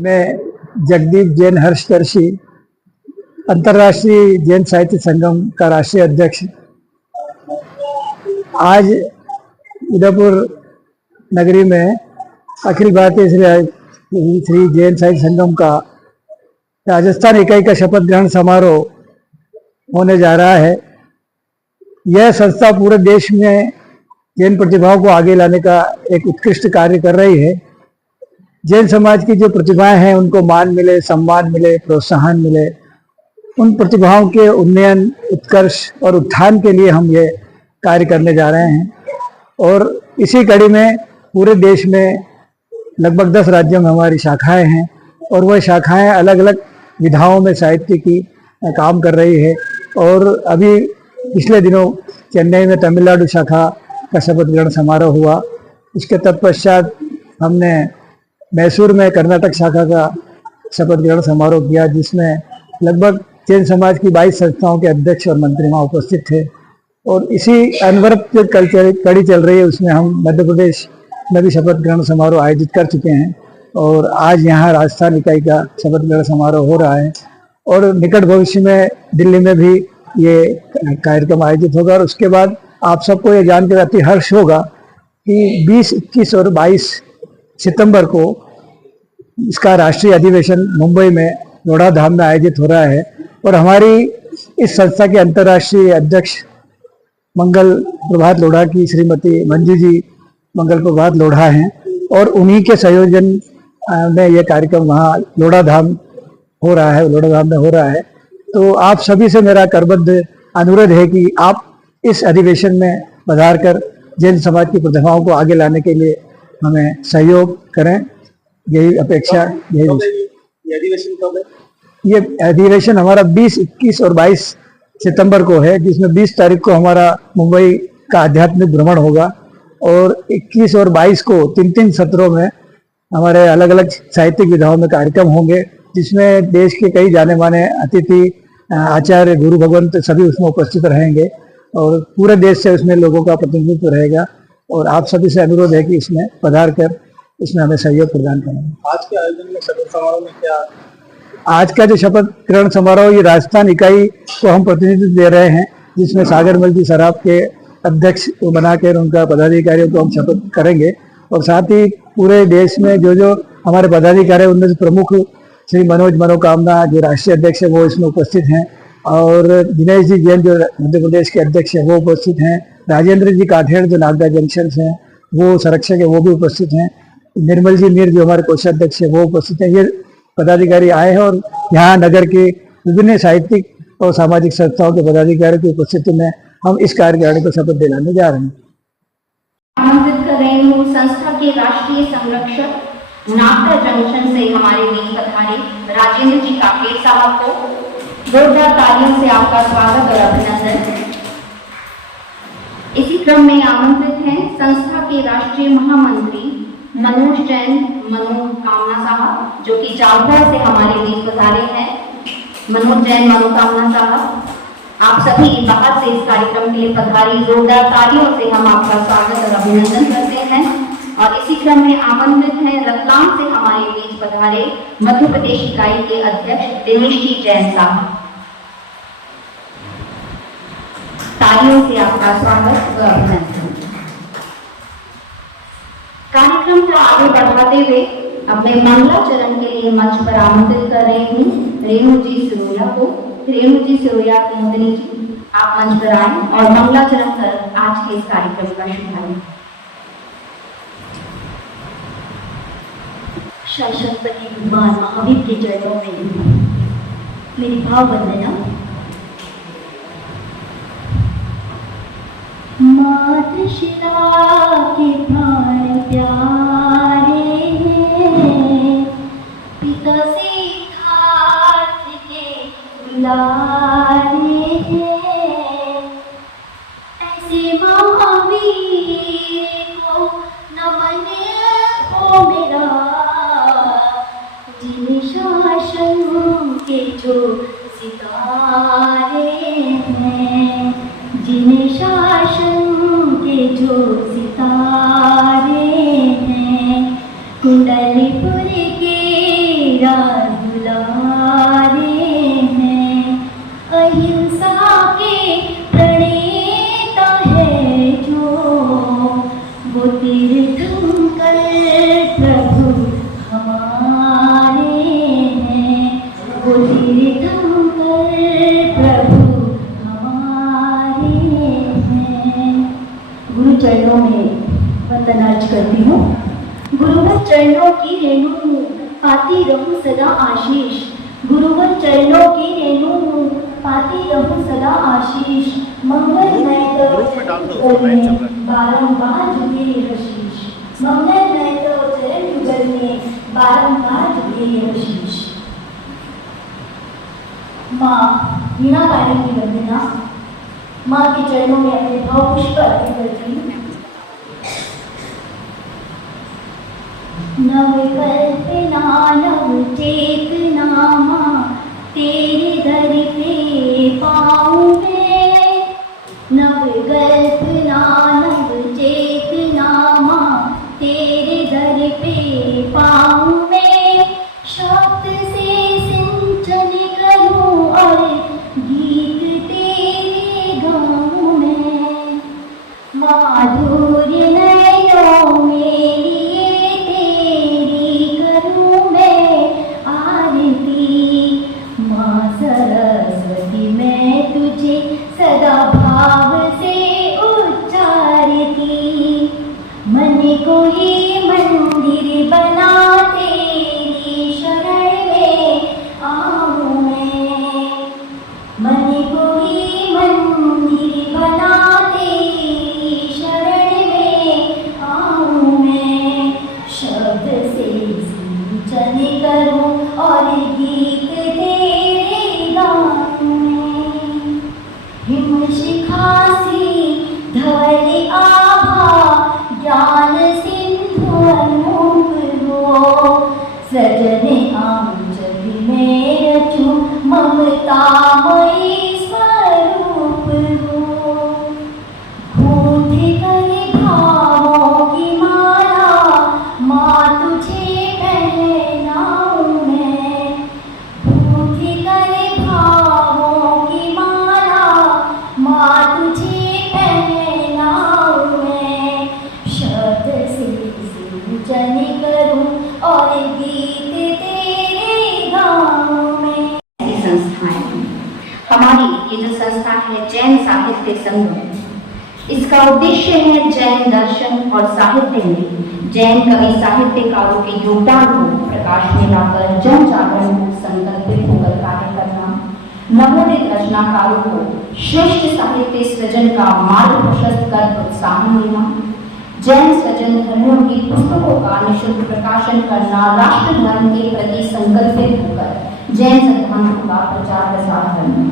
मैं जगदीप जैन हर्षदर्शी अंतर्राष्ट्रीय जैन साहित्य संगम का राष्ट्रीय अध्यक्ष आज उदयपुर नगरी में अखिल भारतीय श्री जैन साहित्य संगम का राजस्थान इकाई का शपथ ग्रहण समारोह होने जा रहा है। यह संस्था पूरे देश में जैन प्रतिभाओं को आगे लाने का एक उत्कृष्ट कार्य कर रही है। जैन समाज की जो प्रतिभाएं हैं उनको मान मिले, सम्मान मिले, प्रोत्साहन मिले। उन प्रतिभाओं के उन्नयन, उत्कर्ष और उत्थान के लिए हम ये कार्य करने जा रहे हैं। और इसी कड़ी में पूरे देश में लगभग 10 राज्यों में हमारी शाखाएं हैं और वह शाखाएं अलग अलग विधाओं में साहित्य की काम कर रही है। और अभी पिछले दिनों चेन्नई में तमिलनाडु शाखा का शपथ ग्रहण समारोह हुआ। इसके तत्पश्चात हमने मैसूर में कर्नाटक शाखा का शपथ ग्रहण समारोह किया, जिसमें लगभग जैन समाज की 22 संस्थाओं के अध्यक्ष और मंत्री वहाँ उपस्थित थे। और इसी अनवरत जो कड़ी चल रही है उसमें हम मध्य प्रदेश में भी शपथ ग्रहण समारोह आयोजित कर चुके हैं और आज यहाँ राजस्थान इकाई का शपथ ग्रहण समारोह हो रहा है। और निकट भविष्य में दिल्ली में भी ये कार्यक्रम आयोजित होगा। और उसके बाद आप सबको ये जानकर अति हर्ष होगा कि 20, 21 और 22 सितंबर को इसका राष्ट्रीय अधिवेशन मुंबई में लोढ़ा धाम में आयोजित हो रहा है। और हमारी इस संस्था के अंतर्राष्ट्रीय अध्यक्ष मंगल प्रभात लोढ़ा की श्रीमती मंजू जी मंगल प्रभात लोढ़ा हैं और उन्हीं के संयोजन में यह कार्यक्रम वहाँ लोढ़ा धाम हो रहा है, लोढ़ा धाम में हो रहा है। तो आप सभी से मेरा करबद्ध अनुरोध है कि आप इस अधिवेशन में पधार कर जैन समाज की प्रतिभाओं को आगे लाने के लिए हमें सहयोग करें। यही अपेक्षा, यही अधिवेशन कब है? ये अधिवेशन हमारा 20, 21 और 22 सितंबर को है, जिसमें 20 तारीख को हमारा मुंबई का आध्यात्मिक भ्रमण होगा और 21 और 22 को 3-3 सत्रों में हमारे अलग अलग साहित्यिक विधाओं में कार्यक्रम होंगे, जिसमें देश के कई जाने माने अतिथि, आचार्य, गुरु भगवंत सभी उसमें उपस्थित रहेंगे और पूरे देश से उसमें लोगों का प्रतिनिधित्व रहेगा। और आप सभी से अनुरोध है कि इसमें पधार कर इसमें हमें सहयोग प्रदान करेंगे। आज के आयोजन में शपथ समारोह में क्या? आज का जो शपथ ग्रहण समारोह, ये राजस्थान इकाई को हम प्रतिनिधित्व दे रहे हैं, जिसमें सागर मल्टी सराफ के अध्यक्ष को बनाकर उनका पदाधिकारियों को हम शपथ करेंगे। और साथ ही पूरे देश में जो हमारे पदाधिकारी उनमें से प्रमुख श्री मनोज मनोकामना जो राष्ट्रीय अध्यक्ष है वो इसमें उपस्थित हैं और दिनेश जी जैन जो मध्य प्रदेश के अध्यक्ष हैं वो उपस्थित हैं। राजेंद्र जी काठेड़ जो नागदा जंक्शन से हैं वो संरक्षक है, वो भी उपस्थित हैं। निर्मल जी मीर जो हमारे कोषाध्यक्ष है वो उपस्थित हैं। ये पदाधिकारी आए हैं और यहाँ नगर के विभिन्न साहित्यिक और सामाजिक संस्थाओं के पदाधिकारियों की उपस्थिति में हम इस कार्यकारिणी को शपथ दिलाने जा रहे हैं। आमंत्रित कर रही हूँ संस्था के राष्ट्रीय संरक्षक नागदा जंक्शन से हमारे बीच पधारे राजेंद्र जी काकेर साहब को जोरदार तालियों से आपका स्वागत और अभिनंदन। इसी क्रम में आमंत्रित हैं संस्था के राष्ट्रीय महामंत्री मनोज जैन मनोकामना साहब, जो कि जालौर से हमारे बीच पधारे हैं। मनोज जैन मनोकामना साहब, आप सभी बाहर से इस कार्यक्रम के लिए पधारी, जोरदार तालियों से हम आपका स्वागत और अभिनंदन करते हैं। और इसी क्रम में आमंत्रित हैं रतलाम से हमारे बीच पधारे मध्य प्रदेश इकाई के अध्यक्ष दिनेश जी जैन साहब। तालियों से आपका स्वागत और अभिनंदन। कार्यक्रम को आगे बढ़ाते हुए अब मैं मंगलाचरण के लिए मंच पर आमंत्रित कर रही हूँ रेणु जी सिरोया को। रेणु जी सिरोया कुमुदनी जी, आप मंच पर आए और मंगलाचरण कर आज के इस कार्यक्रम का शुभारंभ। शाश्वत भगवान महावीर के चरणों में मेरी भाव वंदना। मातृशिला के प्राण प्यारे हैं, पिता सिद्धार्थ के दुलारे हैं, ऐसे महावीर को नमन हो मेरा, जिन्हें शासन के जो सितारे हैं, जिन्हें शासन के जो सितारे हैं, कुंडलीपुर के मेरा दुलारे हैं, अहिंसा के प्रणेता है जो, वो तीर्थंकर प्रभु हमारे हैं, वो तीर्थंकर प्रभु हमारे हैं। गुरु चरणों में वंदन अर्ज करती हूँ। गुरुवर चरणों की रेणु हूँ, पाती रहूं सदा आशीष। गुरुवर चरणों की रेणु हूँ, पाती रहूं सदा आशीष। मंगलमय करो चरण में बारंबार झुके यह शीश। मंगलमय करो चरण युगल में बारंबार झुके यह शीश। माँ वीणा पानी की वंदना। माँ के चरणों में अपने भाव पुष्प अर्पित करती हूँ। नव कल्पना नव चेतना माँ तेरे दर पे पाऊँ मैं। नव कल्पना नव चेतना माँ तेरे दर पे पाऊँ मैं। शब्द से सिंचन करूँ और गीत तेरे गाऊँ मैं। माधुर्य नयनों में सदा भाव से उच्चारती। मन को ही मंदिर बना तेरी शरण में आऊँ मैं। मन को ही मंदिर बना तेरी शरण में आऊँ मैं। शब्द से सिंचन करूँ और गीत तेरे गाऊँ मैं। हिम शिखासी धवल आभा ज्ञान सिंधु अनूप हो। सजन आंचल में रचूं ममतामयी स्वरूप हो। गूंथ कर भावों की माला माँ तुझे पहनाऊं मैं। गूंथ कर भावों की माला माँ तुझे पहनाऊं मैं। शब्द से सिंचन करूं और गीत तेरे गाऊं मैं। संस्थाएं हमारी ये जो संस्था है जैन साहित्य संगम, इसका उद्देश्य है जैन दर्शन और साहित्य में जैन कवि साहित्यकारों के योगदान को प्रकाश में लाकर जन जागरण को संकल्पित होकर कार्य करना। नवोदित रचनाकारों को श्रेष्ठ साहित्य सृजन का मार्ग प्रशस्त कर प्रोत्साहन देना। जैन सृजन धर्मों की पुस्तकों का निःशुल्क प्रकाशन करना। राष्ट्र धर्म के प्रति संकल्पित होकर जैन सिद्धांतों का प्रचार प्रसार करना।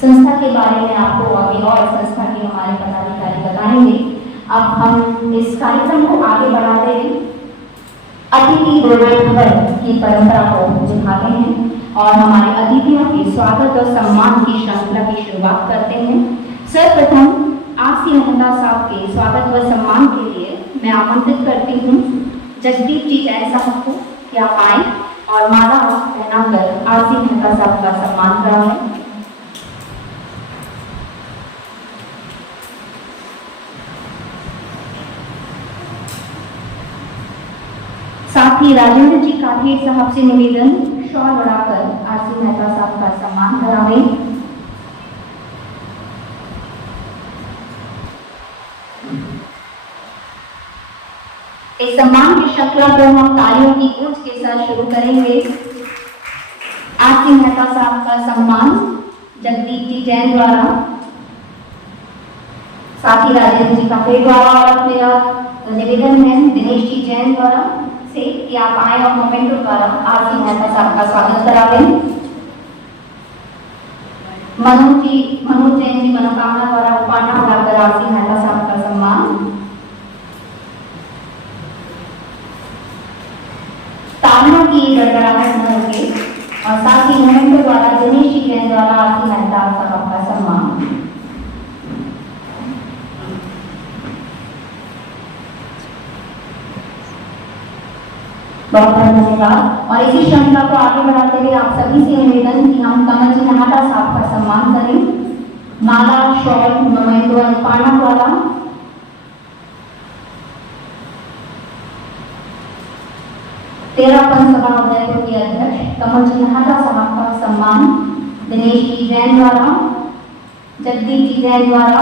संस्था के बारे में आपको आगे और संस्था के हमारे पदाधिकारी बताएंगे। अब हम इस कार्यक्रम को आगे बढ़ाते हैं, अतिथि देवो भव की परंपरा को निभाते हैं और हमारे अतिथियों के स्वागत और सम्मान की श्रृंखला की शुरुआत करते हैं। सर्वप्रथम आरसी मेहता साहब के स्वागत व सम्मान के लिए मैं आमंत्रित करती हूँ जगदीप जी जैन साहब को कि आप आए और माला पहनाकर आरसी मेहता साहब का सम्मान कराएं। साथ ही राजेंद्र जी काठेर साहब से निवेदन, शॉल बढ़ाकर आरसी मेहता साहब का सम्मान करावें। इस सम्मान की श्रृंखला को हम तालियों की गूंज के साथ शुरू करेंगे। आरसी मेहता साहब का सम्मान जगदीप जी जैन द्वारा, साथ ही राजेंद्र जी काठेर द्वारा और मेरा निवेदन है दिनेश जी जैन द्वारा से कि आप आए और मोमेंटो द्वारा आरसी मेहता साहब का स्वागत करावें। मनोज जैन जी मनोकामना द्वारा उपाना बढ़ाकर आरसी मेहता साहब का सम्मान। तालियों की गड़गड़ाहट न रुके और साथ ही मोमेंटो द्वारा दिनेश जी जैन द्वारा आरसी मेहता साहब का सम्मान। बहुत धन्यवाद। और इसी श्रृंखला को आगे बढ़ाते हुए आप सभी से निवेदन कि हम कमल जी नहाटा साहब का सम्मान करें। माला, शॉल, मोमेंटो और पाना द्वारा तेरापन सभा उदयपुर के अध्यक्ष कमल जी नहाटा साहब का सम्मान दिनेश जी जैन द्वारा, जगदीप जी जैन द्वारा,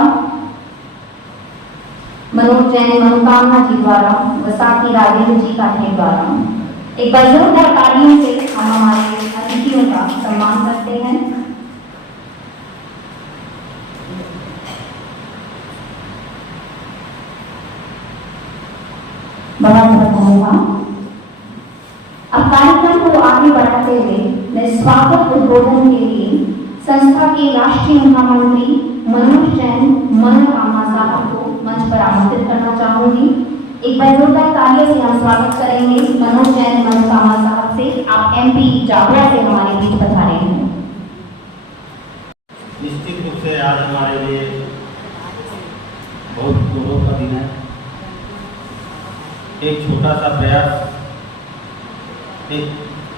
मनोज जैन मनोकामना जी द्वारा व साथ ही राजेंद्र जी काठे द्वारा। एक बार जोरदार तालियों से हम हमारे अतिथियों का सम्मान करते हैं। बहुत बहुत धन्यवाद। अब कार्यक्रम को आगे बढ़ाते हुए मैं स्वागत उद्बोधन के लिए संस्था के राष्ट्रीय महामंत्री मनोज जैन मनोकामना साहब को मंच पर आमंत्रित करना चाहूंगी। एक बार जोरदार तालियों से हम स्वागत करेंगे मनोज जैन मनोकामना साहब से। आप MP जाबरा से हमारे बीच पधारे हैं। निश्चित रूप से आज हमारे लिए बहुत गौरव का दिन है। एक छोटा सा प्रयास, एक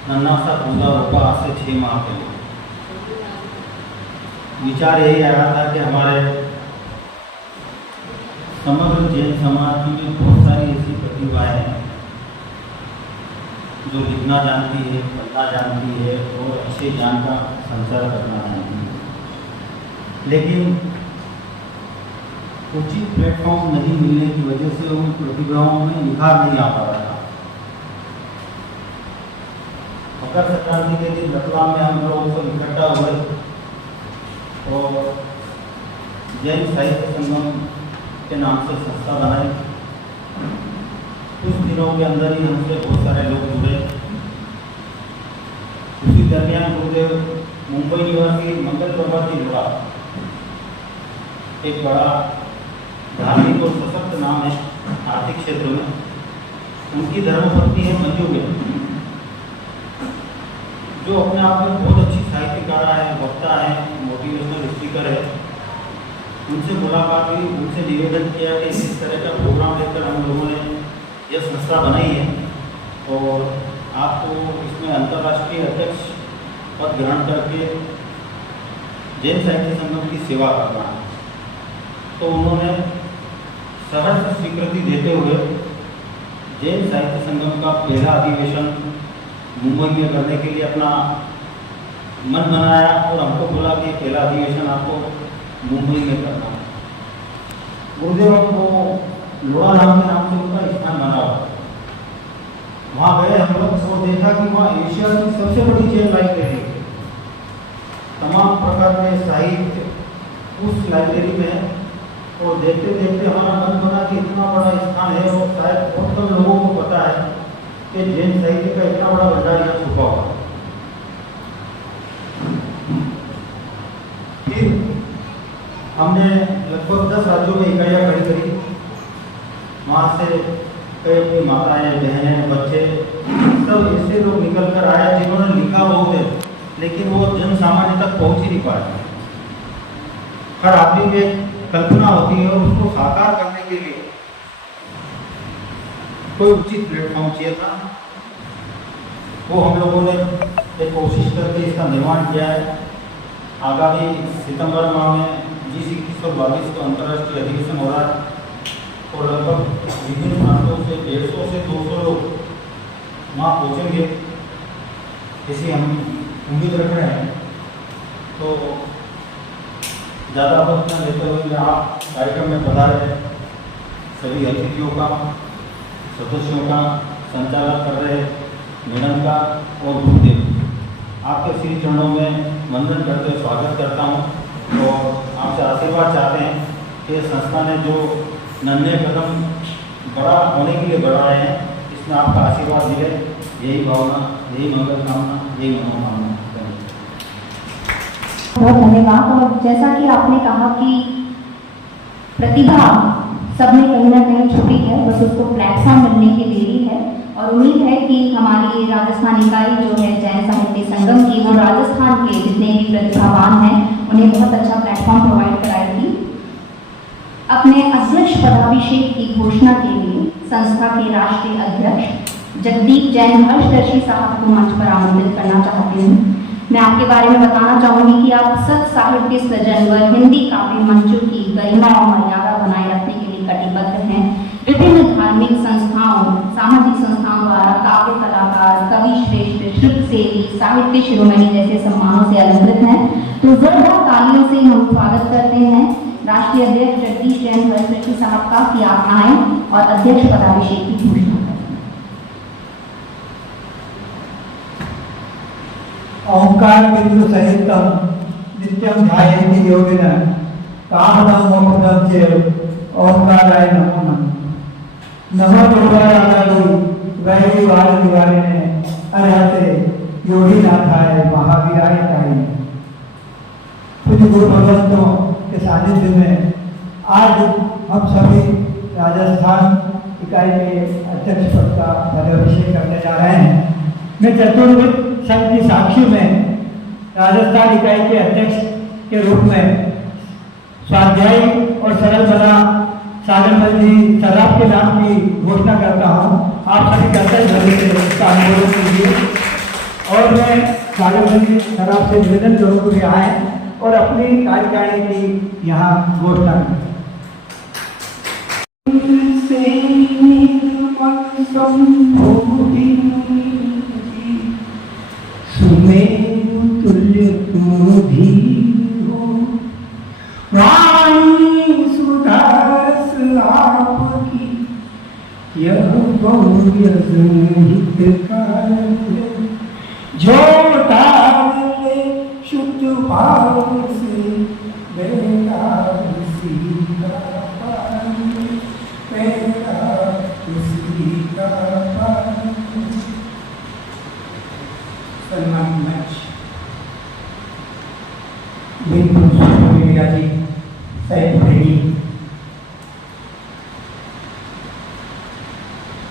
नन्हा सा पौधा रोपा आज से 6 माह पहले। विचार यही आया था कि हमारे समग्र जैन समाज में बहुत सारी ऐसी प्रतिभाएं हैं जो लिखना जानती है, पढ़ना जानती है और अच्छे ज्ञान का संचार करना जानती है, लेकिन उचित प्लेटफॉर्म नहीं मिलने की वजह से उन प्रतिभाओं में निखार नहीं आ पा रहा था। मकर संक्रांति के दिन रतलाम में हम लोग को इकट्ठा हुए और जैन साहित्य संगम के नाम से संस्था बनाई। कुछ दिनों के अंदर ही हमसे बहुत सारे लोग जुड़े। उसी दरमियान गुरुदेव मुंबई निवासी मंगल प्रभात जी जुड़ा, एक बड़ा धार्मिक और सशक्त नाम है आर्थिक क्षेत्र में। उनकी धर्मपत्नी है मंजू बेन, जो अपने आप में बहुत अच्छी साहित्यकार है, वक्ता है, मोटिवेशनल स्पीकर है। उनसे मुलाकात हुई, उनसे निवेदन किया कि इस तरह का प्रोग्राम लेकर हम लोगों ने यह संस्था बनाई है और आपको इसमें अंतर्राष्ट्रीय अध्यक्ष पद ग्रहण करके जैन साहित्य संगम की सेवा करना है। तो उन्होंने सहर्ष स्वीकृति देते हुए जैन साहित्य संगम का पहला अधिवेशन मुंबई में करने के लिए अपना मन बनाया और हमको बोला कि पहला अधिवेशन आपको मुंबई में करना है। गुरुदेव को लोड़ा नाम के नाम से उनका स्थान बना हुआ। वहाँ गए हम लोग और देखा कि वहाँ एशिया की सबसे बड़ी जैन लाइब्रेरी है। तमाम प्रकार के साहित्य उस लाइब्रेरी में है और देखते देखते हमारा मन बना कि इतना बड़ा स्थान है और शायद बहुत कम लोगों को पता है कि जैन साहित्य का इतना बड़ा भंडार यहाँ छुपा हुआ है। फिर हमने लगभग 10 राज्यों में इकाइयाँ खड़ी करी। वहाँ से कई अपनी माताएं, बहनें, बच्चे सब ऐसे लोग निकल कर आए जिन्होंने लिखा बहुत है, लेकिन वो जन सामान्य तक पहुँच ही नहीं पाए। हर आदमी में कल्पना होती है और उसको साकार करने के लिए कोई उचित प्लेटफॉर्म चाहिए था। वो हम लोगों ने एक कोशिश करके इसका निर्माण किया है। आगामी सितंबर माह में G2122 को अंतर्राष्ट्रीय अधिवेशन हो रहा है और लगभग विभिन्न प्रांतों से 150 से 200 लोग वहाँ पहुँचेंगे, ऐसी हम उम्मीद रख रहे हैं। तो ज़्यादा वक्त न लेते हुए आप कार्यक्रम में पधारे सभी अतिथियों का, सदस्यों का, संचालन कर रहे मैडम का और गुरुदेव, आपके श्री चरणों में वंदन करते हुए स्वागत करता हूँ और आपसे आशीर्वाद चाहते हैं कि संस्था ने जो नन्हे कदम बड़ा होने के लिए बढ़ाए हैं, इसमें आपका आशीर्वाद मिले, यही भावना, यही मंगल कामना, यही मनोकामना। बहुत धन्यवाद। और जैसा कि आपने कहा कि प्रतिभा सब में कहीं ना कहीं छुपी है, बस उसको प्लेटफॉर्म मिलने की देरी है। और उम्मीद है कि हमारी राजस्थान इकाई जो है जैन साहित्य संगम की, वो राजस्थान के जितने भी प्रतिभावान हैं उन्हें बहुत अच्छा प्लेटफॉर्म प्रोवाइड कराएगी। अपने अध्यक्ष पदाभिषेक की घोषणा के लिए संस्था के राष्ट्रीय अध्यक्ष जगदीप जैन हर्षदर्शी साहब को मंच पर आमंत्रित करना चाहती हूँ। मैं आपके बारे में बताना चाहूँगी कि आप सत साहित्य सृजन व हिंदी काव्य मंचों की गरिमा और मर्यादा बनाए रखने के लिए कटिबद्ध हैं। विभिन्न धार्मिक संस्थाओं, सामाजिक संस्थाओं द्वारा काव्य कलाकार, कवि श्रेष्ठ, श्रुत सेवी, साहित्य शिरोमणि जैसे सम्मानों से अलंकृत हैं। तो जोरदार तालियों से हम स्वागत करते हैं राष्ट्रीय अध्यक्ष जगदीप जैन हर्षदर्शी साहब का कि आप आए और अध्यक्ष पदाभिषेक की घोषणा करें। ओंकार बिंदु सहितम नित्यम ध्यायन्ति योगिनः कामदं मोक्षदं च ओंकाराय नमः। नमः दुर्गाराधाय वैरी वाल निवारिणे अर्हते योगीनाथाय महावीराय ताई। पूज्य गुरु भगवंतों के सानिध्य में आज हम सभी राजस्थान इकाई के अध्यक्ष पद का पदाभिषेक करने जा रहे हैं। मैं चतुर्वेद संघ की साक्षी में राजस्थान इकाई के अध्यक्ष के रूप में स्वाध्यायी और सरल बना सागरमल जी सराफ के नाम की घोषणा करता हूँ। आप सभी कर्तव्य ध्वनि से उसका अनुमोदन कीजिए और मैं सागरमल जी सराफ से निवेदन करूँ कि आए और अपनी कार्यकारिणी की यहाँ घोषणा करें। तुल्य तुम भी हो वाणी सुधारस आपकी, यह हितकारी जो तारे शुद्ध भाव से बेटा सन्मान मंच मीडिया जी सैद प्रेमी,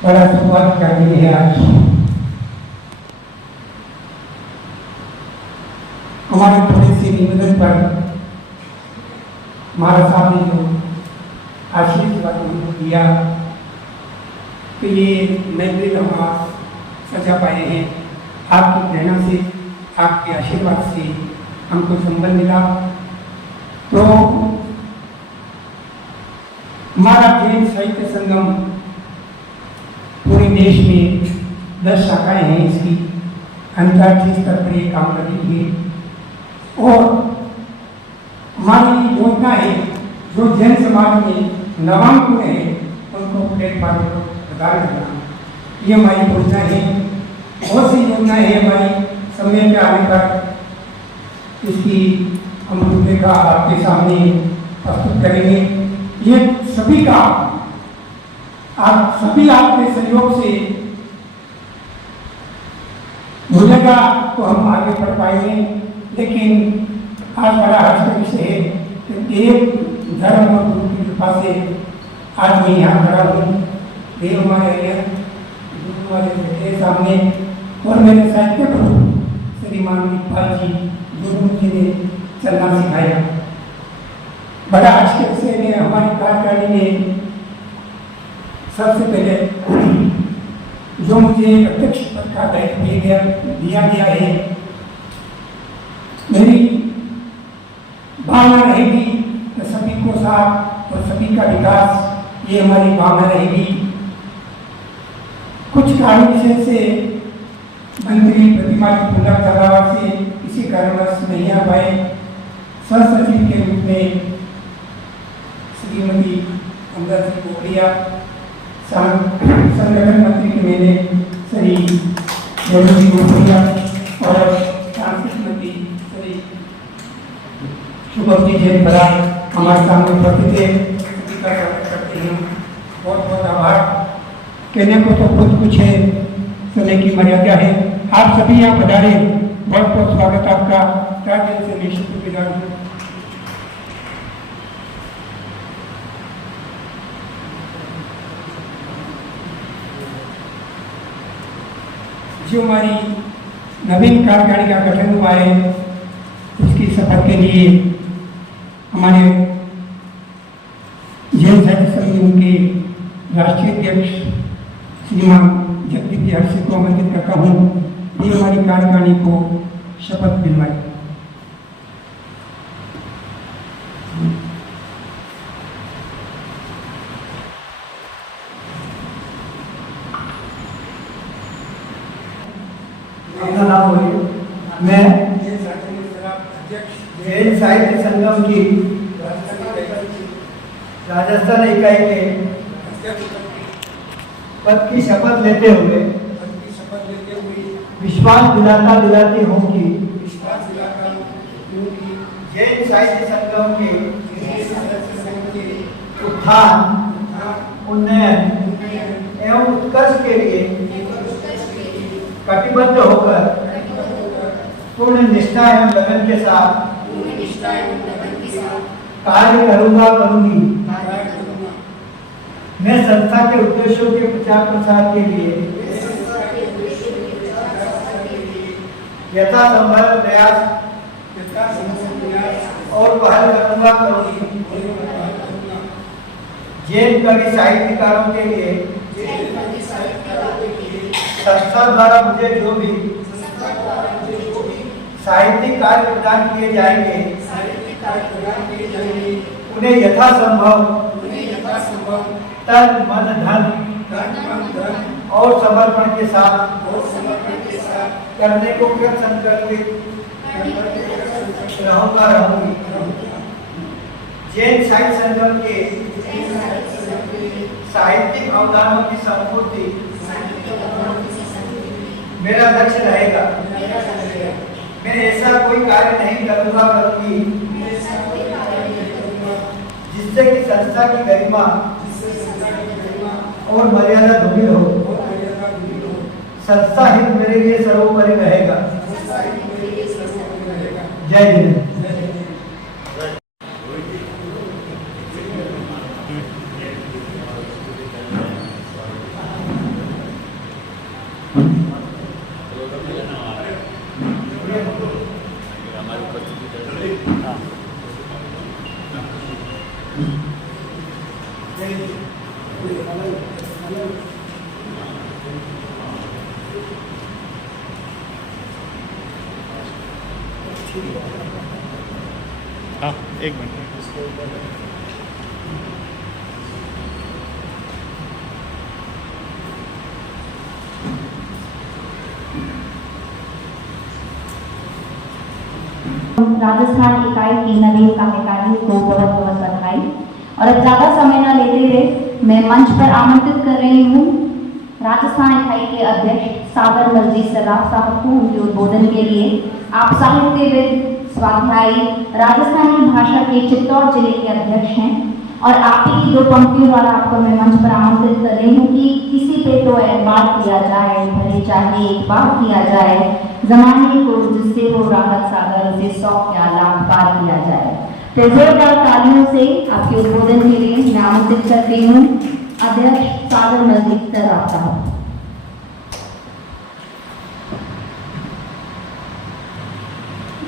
बड़ा सौभाग्य का दिन है आज। हमारे थोड़े से निवेदन पर महाराज साहब ने जो आशीर्वाद दिया कि ये नए हम सजा पाए हैं, आपकी प्रेरणा से, आपके आशीर्वाद से हमको संबल मिला। तो हमारा जैन साहित्य संगम पूरे देश में 10 शाखाएं हैं, इसकी अंतर्राष्ट्रीय स्तर पर ये काम कर रही है। और हमारी योजना है जो जैन समाज में नवांकुर है उनको प्लेटफॉर्म प्रदान करना, ये हमारी योजना है। बहुत सी योजना है हमारी, समय के आने पर इसकी हम रूपरेखा आपके सामने प्रस्तुत करेंगे। ये सभी का आप सभी आपके सहयोग से मिलेगा तो हम आगे बढ़ पाएंगे। लेकिन आज बड़ा हर्ष का विषय है कि एक धर्म और गुरु की कृपा से आज मैं यहाँ खड़ा हूँ। देव हमारे गुरु वाले सामने और मेरे साहित्य गुरु श्रीमान विपाल जी जो मुझे ने चलना सिखाया। बड़ा हर्ष के विषय में हमारी कार्यकारिणी में सबसे पहले जो मुझे अध्यक्ष पद का दायित्व दिया गया है, मेरी भावना रहेगी कि सभी को साथ और सभी का विकास, ये हमारी भावना रहेगी। कुछ कारण विषय से मंत्री प्रतिमा की पुनर्चलावा से इसी कारणवश नहीं आ पाए। सह सचिव के रूप में श्रीमती अंदर जी पोखरिया, संगठन मंत्री के मैंने श्री जी पोखरिया और सांस्कृतिक मंत्री श्री शुभम जी जैन बराड़ हमारे सामने उपस्थित है। सभी का स्वागत करते हैं। बहुत बहुत आभार। कहने को तो बहुत कुछ है, सुनने की मर्यादा है। आप सभी यहाँ पधारे, बहुत बहुत स्वागत आपका। दिल से मैं शुक्रगुजार हूँ। जो हमारी नवीन कार्यकारिणी का गठन हुआ है, उसकी शपथ के लिए हमारे जैन साहित्य संगम के राष्ट्रीय अध्यक्ष श्रीमान जगदीप हर्षित को आमंत्रित करता हूँ ये हमारी कार्यकारिणी को शपथ दिलवाई। अपना नाम बोलिए। मैं जैन साहित्य संगम की राजस्थान इकाई के पद की शपथ लेते हुए विश्वास दिलाती हूँ कि जैन साहित्य संगम के उत्थान, उन्नयन एवं उत्कर्ष के लिए कटिबद्ध होकर पूर्ण निष्ठा एवं लगन के साथ कार्य करूंगी। मैं संस्था के उद्देश्यों के प्रचार प्रसार के लिए यथासंभव प्रयास और पहल करूंगी। जैन कवि साहित्यकारों के लिए संस्था द्वारा मुझे जो भी साहित्यिक कार्य प्रदान किए जाएंगे उन्हें यथासंभव तन मन धन और समर्पण के साथ करने को कृत संकल्पित रहूंगी। जैन साहित्य संगम के साहित्यिक अवदानों की संपूर्ति मेरा लक्ष्य रहेगा। मैं ऐसा कोई कार्य नहीं करूंगी जिससे कि संस्था की गरिमा और मर्यादा धूमिल हो। संस्था हित मेरे लिए सर्वोपरि रहेगा। जय हिंद। हाँ, एक मिनट। राजस्थान इकाई की नवीन कार्यकारिणी को बहुत बहुत बधाई। और अब ज्यादा समय न लेते हुए मैं मंच पर आमंत्रित कर रही हूँ राजस्थान इकाई के अध्यक्ष सागर मलजीत सर्राफ साहब को उनके उद्बोधन के लिए। आप साहित्यविद, स्वाध्यायी, राजस्थानी भाषा के चित्तौड़ जिले के अध्यक्ष हैं और आप ही की दो पंक्तियों वाला आपको मैं मंच पर आमंत्रित कर रही हूँ कि किसी पे तो एतबार किया जाए, भले चाहे एक बार किया जाए, जमाने को जिससे हो राहत सागर उसे 100 क्या लाख बार किया जाए। तो जोरदार तालियों से आपके उद्बोधन के लिए मैं आमंत्रित करती हूँ अध्यक्ष सागर मलजीत सर्राफ साहब।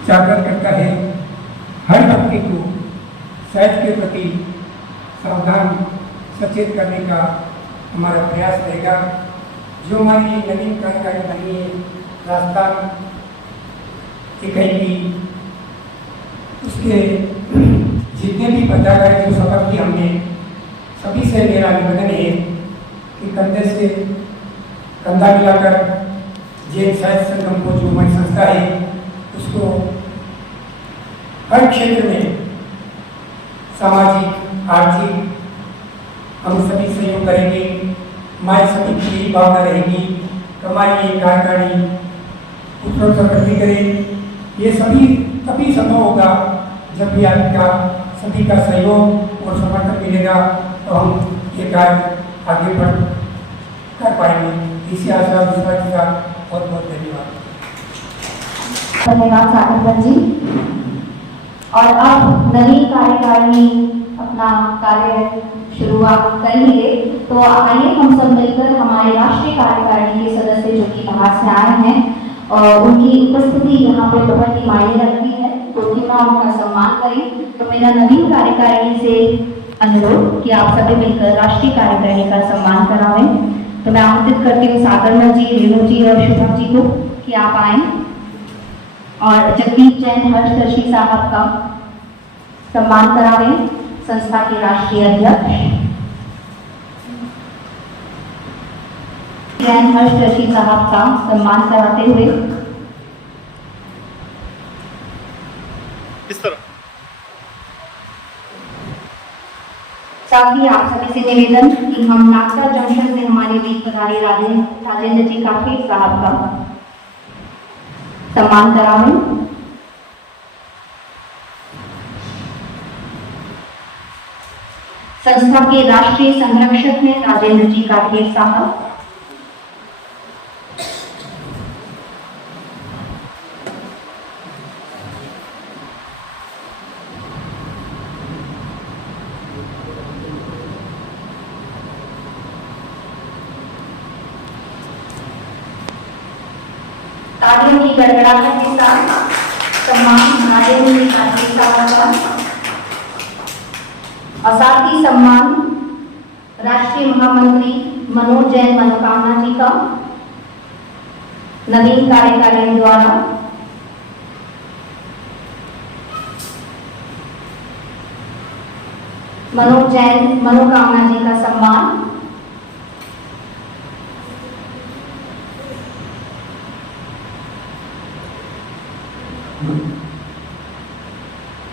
जागृत करता है हर व्यक्ति को साहित्य के प्रति सावधान सचेत करने का हमारा प्रयास रहेगा। जो हमारी नवीन कार्यकारिणी बनी है राजस्थान इकाई की, उसके जितने भी पदाधिकारी जो शपथ की हमने, सभी से मेरा निवेदन है कि कंधे से कंधा मिलाकर जैन साहित्य संगम को जो हमारी संस्था है उसको हर क्षेत्र में सामाजिक, आर्थिक हम सभी सहयोग करेंगे। हमारी सभी की यही भावना रहेगी कि हमारी ये कार्यकारिणी उत्तरोत्तर प्रगति करे। ये सभी तभी संभव होगा जब भी आपका सभी का सहयोग और समर्थन मिलेगा तो हम ये कार्य आगे बढ़ कर पाएंगे। इसी आशा विश्वास का बहुत बहुत धन्यवाद। धन्यवाद सागर जी। और अब नवीन कार्यकारिणी अपना कार्य शुरुआत करेंगे, तो आइए हम सब मिलकर हमारे राष्ट्रीय कार्यकारिणी के सदस्य जो कि बाहर से आए हैं और उनकी उपस्थिति यहाँ पर बहुत ही मायने रखती है, तो क्यों ना उनका सम्मान करें। तो मेरा नवीन कार्यकारिणी से अनुरोध कि आप सभी मिलकर राष्ट्रीय कार्यकारिणी का सम्मान करावें। तो मैं आमंत्रित करती हूँ सागरना जी, रेणु जी और शुभम जी को कि आप आए और जगदीप जैन हर्षदर्शी साहब का सम्मान करावें, संस्था के राष्ट्रीय अध्यक्ष जैन हर्षदर्शी साहब का सम्मान कराते हुए इस तरह साथ ही आप सभी से निवेदन कि हम नागदा जंक्शन से हमारे बीच पधारे राजेंद्र जी काफी साहब का सम्मान करावें। संस्था के राष्ट्रीय संरक्षक हैं राजेंद्र जी काफी साहब। तालियों की गड़गड़ाहट के साथ सम्मान राजेंद्र जी काफी साहब का और साथ ही सम्मान राष्ट्रीय महामंत्री मनोज जैन मनोकामना जी का नवीन कार्यकारिणी द्वारा मनोज जैन मनोकामना जी का सम्मान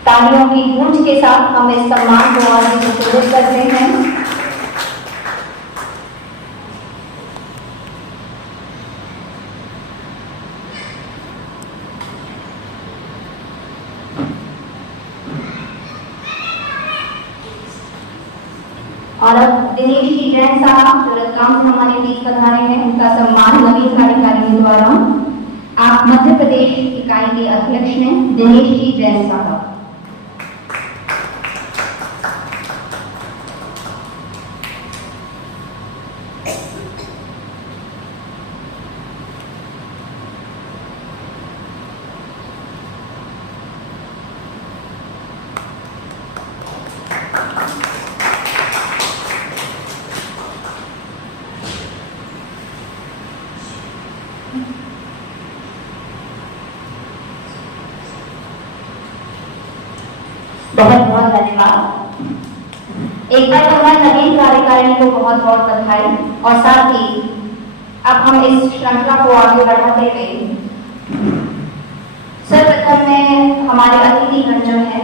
तालियों की गूंज के साथ हम इस सम्मान को और भी सुदृढ़ करते हैं। और अब दिनेश जी जैन साहब रतलाम से हमारे बीच पधारे हैं, उनका सम्मान नवीन कार्यकारिणी द्वारा आप मध्य प्रदेश इकाई के अध्यक्ष हैं दिनेश जी जैन साहब। बहुत बहुत धन्यवाद। एक बार हमारे नवीन कार्यकारिणी को बहुत बहुत बधाई और साथ ही अब हम इस श्रृंखला को आगे बढ़ाते हुए सर्वप्रथम मैं हमारे अतिथिगण जो है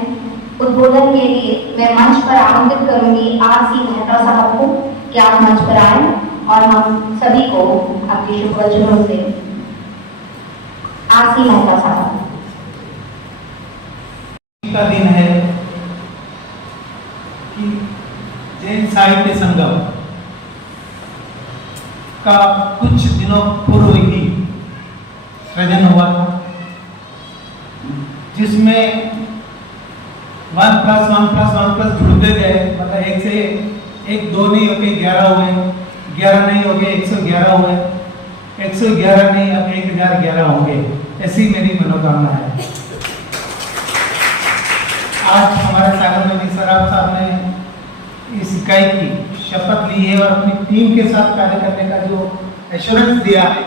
उद्बोधन के लिए मैं मंच पर आमंत्रित करूंगी आर.सी. मेहता साहब को कि आप मंच पर आए और हम सभी को आपके शुभ वचनों से आर.सी. मेहता साहब। का दिन है कि जैन साहित्य संगम का कुछ दिनों पूर्व ही सृजन हुआ था, जिसमें 1+1+1+ जुड़ते गए, मतलब एक से एक 2 नहीं होके 11 हुए, 11 नहीं होके 111 हुए, 111 नहीं अब 1011 होंगे, ऐसी मेरी मनोकामना है। आज हमारे सागर में सराफ साहब ने इस इकाई की शपथ ली है और अपनी टीम के साथ कार्य करने का जो एश्योरेंस दिया है,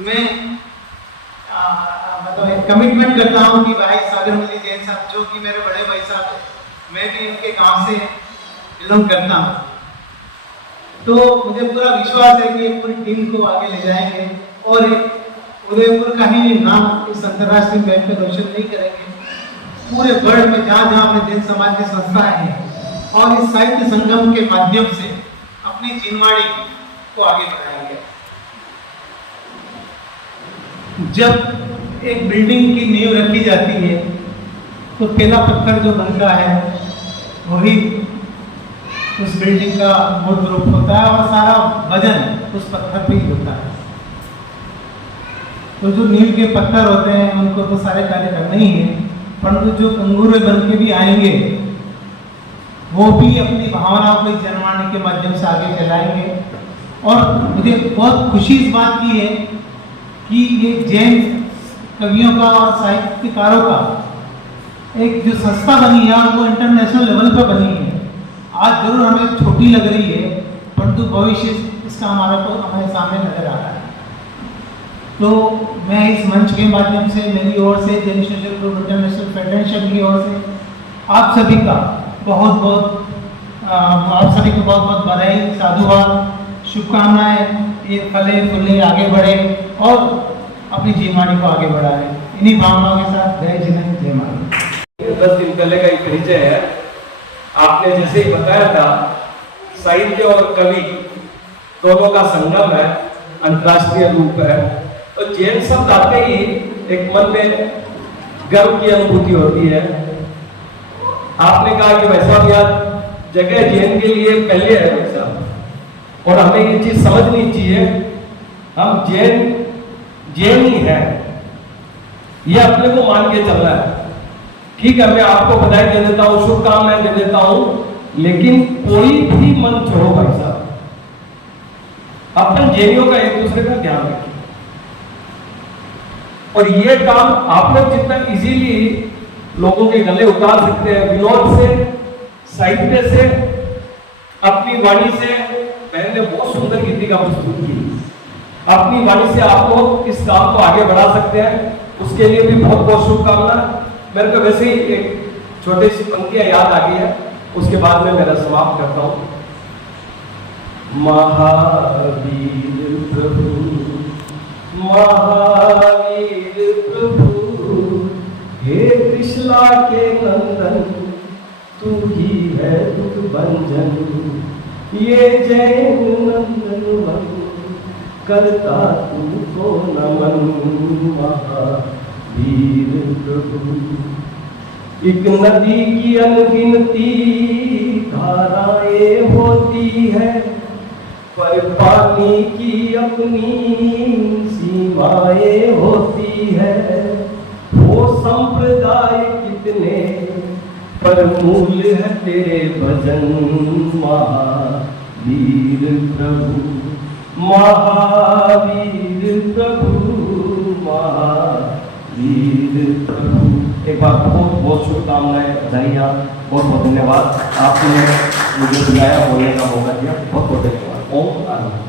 मैं मतलब कमिटमेंट करता हूं कि भाई सागरमती जैन साहब जो कि मेरे बड़े भाई साहब हैं, मैं भी उनके काम से बिलोंग करता हूं, तो मुझे पूरा विश्वास है कि पूरी टीम को आगे ले जाएंगे और उदयपुर का ही नाम इस अंतर्राष्ट्रीय बैंक में रोशन नहीं करेंगे, पूरे वर्ल्ड में जहाँ जहाँ अपने जैन समाज की संस्थाएं हैं और इस साहित्य संगम के माध्यम से अपनी चिन्हवाड़ी को आगे बढ़ाएंगे। जब एक बिल्डिंग की नींव रखी जाती है तो पहला पत्थर जो बनता है वही उस बिल्डिंग का मूल रूप होता है और सारा वजन उस पत्थर पे ही होता है। तो जो नींव के पत्थर होते हैं उनको तो सारे कार्य करने ही है, परंतु जो कंगूरे बन के भी आएंगे वो भी अपनी भावनाओं को जनवाणी के माध्यम से आगे फैलाएंगे। और मुझे बहुत खुशी इस बात की है कि ये जैन कवियों का और साहित्यकारों का एक जो संस्था बनी है वो इंटरनेशनल लेवल पर बनी है। आज जरूर हमें छोटी लग रही है, परंतु भविष्य इसका हमारे सामने नजर आ रहा है। तो मैं इस मंच के माध्यम से मेरी ओर से Jain social group international federation की ओर से आप सभी को बहुत बहुत बधाई, साधुवाद, शुभकामनाएं। ये फले फूले आगे बढ़े और अपनी जीववाणी को आगे बढ़ाए। इन्हीं भावनाओं के साथ जय जिनेन्द्र, जय माता। 10 दिन पहले का एक परिचय है। आपने जैसे ही बताया था, साहित्य और कवि दोनों का संगम है, अंतर्राष्ट्रीय रूप है। तो जैन शब्द आते ही एक मन में गर्व की अनुभूति होती है। आपने कहा कि वैसा भी आज जगह जैन के लिए पहले है वैसा, और हमें ये चीज समझनी चाहिए, हम जैन ही है, ये अपने को मान के चलना है। ठीक है, मैं आपको बधाई दे देता हूँ, शुभकामनाएं दे देता हूँ, लेकिन कोई भी मंच हो भाई साहब, अपन जैनियों का एक दूसरे का ध्यान रखें। और ये काम आप लोग जितना इजीली लोगों के गले उतार सकते हैं, विनोद से, साहित्य से, अपनी वाणी से। मैंने बहुत सुंदर गीतिका प्रस्तुत की, अपनी वाणी से आप लोग इस काम को आगे बढ़ा सकते हैं, उसके लिए भी बहुत बहुत शुभकामना। मेरे को वैसे ही एक छोटी सी पंक्तियां याद आ गई है, उसके बाद में मेरा समाप्त करता हूं। महावीर प्रभु, महावीर प्रभु, हे त्रिशला के नंदन, तू ही है दुख भंजन, ये जैन नंदन वन, करता तुमको नमन। महावीर प्रभु, एक नदी की अनगिनती धाराएं होती है, पर पानी की अपनी सीमाएं होती है। वो संप्रदाय कितने पर मूल है तेरे भजन। महावीर प्रभु, महावीर प्रभु, महावीर प्रभु। एक बार बहुत बहुत शुभकामनाएं, बधाइयाँ, बहुत बहुत धन्यवाद। आपने मुझे बुलाया, बोलने का मौका दिया, बहुत बहुत धन्यवाद। ओम आनंद।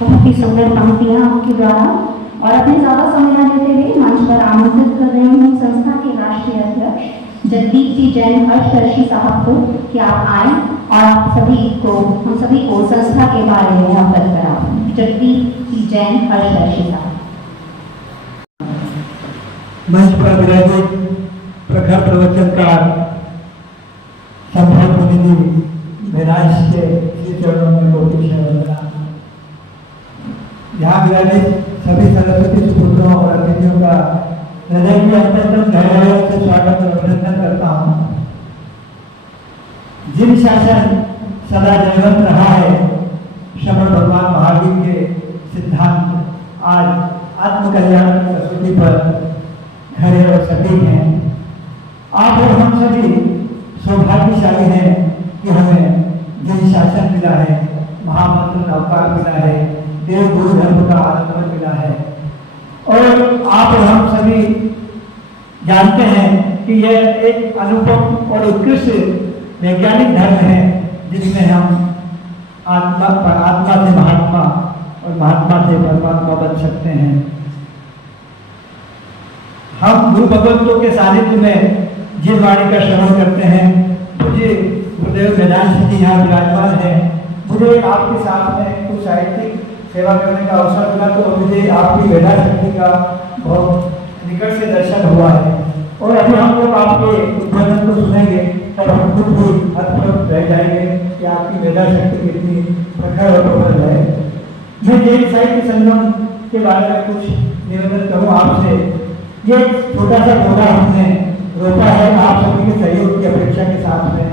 बहुत ही सुंदर पंक्तियां आपके द्वारा, और अपने ज्यादा समय न लेते हुए मंच पर आमंत्रित कर रही हूँ संस्था के राष्ट्रीय अध्यक्ष जगदीप जी जैन हर्षदर्शी साहब को कि आप आए और हम सभी को संस्था के बारे में अवगत कराएं। जगदीप जी जैन हर्षदर्शी साहब। मंच पर विराजित प्रखर प्रवचनकार संभव मुनि विनाश के श्री चरणों में कोटि वंदना। यहाँ विराजित सभी सरस्वती सुपुत्रों और अतिथियों का हृदय की अत्यंत गहराई से स्वागत और अभिनंदन करता हूँ। जिन शासन सदा जीवंत रहा है, श्रमण भगवान महावीर के सिद्धांत आज आत्मकल्याण की कसौटी पर खरे और सटीक हैं। आप और हम सभी सौभाग्यशाली हैं कि हमें जिन शासन मिला है, महामंत्र अवतार मिला है, देव गुरु धर्म का आगमन मिला है, और आप और हम सभी जानते हैं कि यह एक अनुपम और उत्कृष्ट वैज्ञानिक धर्म है, जिसमें हम आत्मा से महात्मा और महात्मा से परमात्मा बन सकते हैं। हम गुरु भगवंतों के सानिध्य में जिस वाणी का श्रवण करते हैं, मुझे गुरुदेव वेदांत जी यहाँ विराजमान है। मुझे आपके साथ में कुछ साहित्यिक सेवा करने का अवसर मिला, तो मुझे आपकी वेदा शक्ति का बहुत निकट से दर्शन हुआ है। और अभी हम लोग आपके उद्बोधन को सुनेंगे तब हम खुद भी अद्भुत रह जाएंगे कि आपकी वेदा शक्ति कितनी प्रखर और प्रबल है। मैं जैन साहित्य संगम के बारे में कुछ निवेदन करूँ आपसे। ये छोटा सा पौधा हमने रोपा है आप सभी के सहयोग की अपेक्षा के साथ में।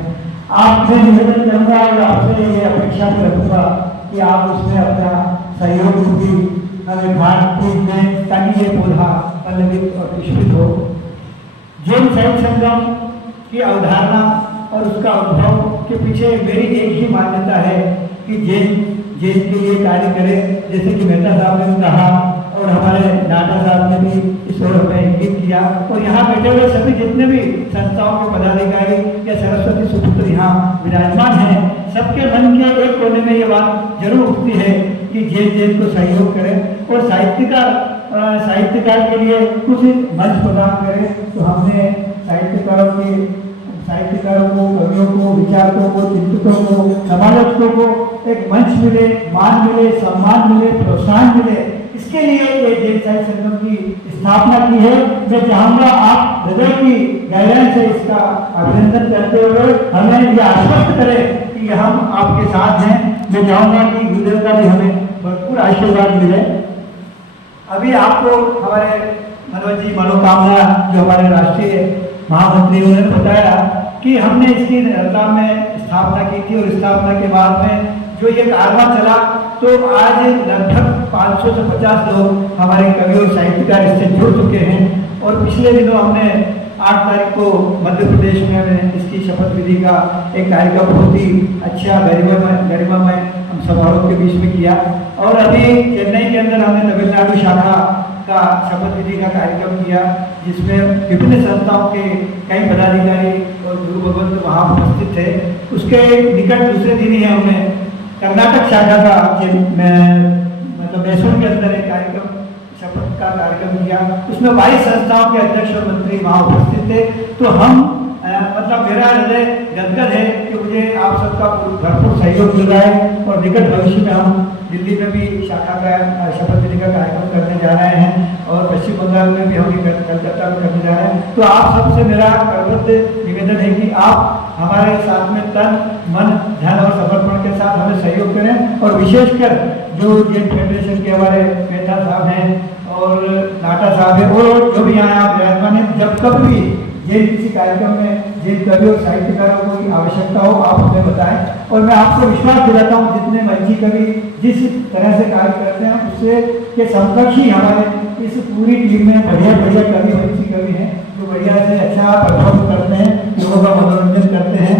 आपसे निवेदन करूँगा और आपसे ये अपेक्षा भी रखूँगा कि आप उसमें अपना सहयोग भी हमें भाग दें, ताकि ये पौधा पल्लवित और पुष्पित हो। जैन साहित्य संगम की अवधारणा और उसका उद्भव के पीछे मेरी एक ही मान्यता है कि जैन के लिए कार्य करें, जैसे कि मेहता साहब ने कहा और हमारे नाटा साहब ने भी इस इस ओर हमें इंगित किया। और यहाँ बैठे हुए सभी जितने भी संस्थाओं के पदाधिकारी या सरस्वती सुपुत्र यहाँ विराजमान हैं, सबके मन के एक कोने में ये बात जरूर उठती है कि जेल को सहयोग करें और साहित्यकार के लिए कुछ मंच प्रदान करें। तो हमने साहित्यकारों को, कवियों को, विचारकों को, चिंतकों को, समालोचकों को एक मंच मिले, मान मिले, सम्मान मिले, प्रोत्साहन मिले, इसके लिए ये जैन साहित्य संगम की स्थापना की है। मैं चाहूंगा आप हृदय की गहराई से इसका अभिनंदन करते हुए हमें यह आश्वस्त करें कि हम आपके साथ हैं। मैं चाहूंगा कि गुरुदेव का भी हमें भरपूर आशीर्वाद मिले। अभी आपको हमारे मनोज जी मनोकामना जो हमारे राष्ट्रीय महामंत्री उन्होंने बताया कि हमने इसकी रतलाम में स्थापना की थी और स्थापना के बाद में जो ये कारवां चला तो आज लगभग 500 से 50 लोग हमारे कवि और साहित्यकार इससे जुड़ चुके हैं। और पिछले दिनों हमने 8 तारीख को मध्य प्रदेश में इसकी शपथ विधि का एक कार्यक्रम बहुत ही अच्छा गरिमामय हम समारोह के बीच में किया। और अभी चेन्नई के अंदर हमने तमिलनाडु शाखा का शपथ विधि का कार्यक्रम किया, जिसमें विभिन्न संस्थाओं के कई पदाधिकारी और गुरु भगवंत वहाँ उपस्थित थे। उसके निकट दूसरे दिन ही हमने कर्नाटक शाखा का मतलब मैसूर के अंदर एक कार्यक्रम शपथ का कार्यक्रम किया। उसमें 22 संस्थाओं के अध्यक्ष और मंत्री वहाँ उपस्थित थे। तो हम मतलब मेरा हृदय गदगद है कि मुझे आप सबका भरपूर सहयोग मिल रहा है और निकट भविष्य में हम दिल्ली में भी शाखा का शपथ विधि का कार्यक्रम करने जा रहे हैं और पश्चिम बंगाल में भी हम कलकत्ता में करने जा रहे हैं। तो आप सबसे मेरा करबद्ध निवेदन है कि आप हमारे साथ में तन मन धन और समर्पण के साथ हमें सहयोग करें। और विशेषकर जो जैन फेडरेशन के हमारे मेहता साहब हैं और नाटा साहब हैं और जो भी यहाँ आप विराजमान हैं, जब कभी भी ये किसी कार्यक्रम में जैन कवि और साहित्यकारों को आवश्यकता हो आप हमें बताएं। और मैं आपको विश्वास दिलाता हूँ जितने मंची कवि जिस तरह से कार्य करते हैं उससे के समकक्ष ही हमारे इस पूरी टीम में बढ़िया कवि मंची कवि हैं जो बढ़िया से अच्छा परफॉर्म करते हैं, लोगों का मनोरंजन करते हैं।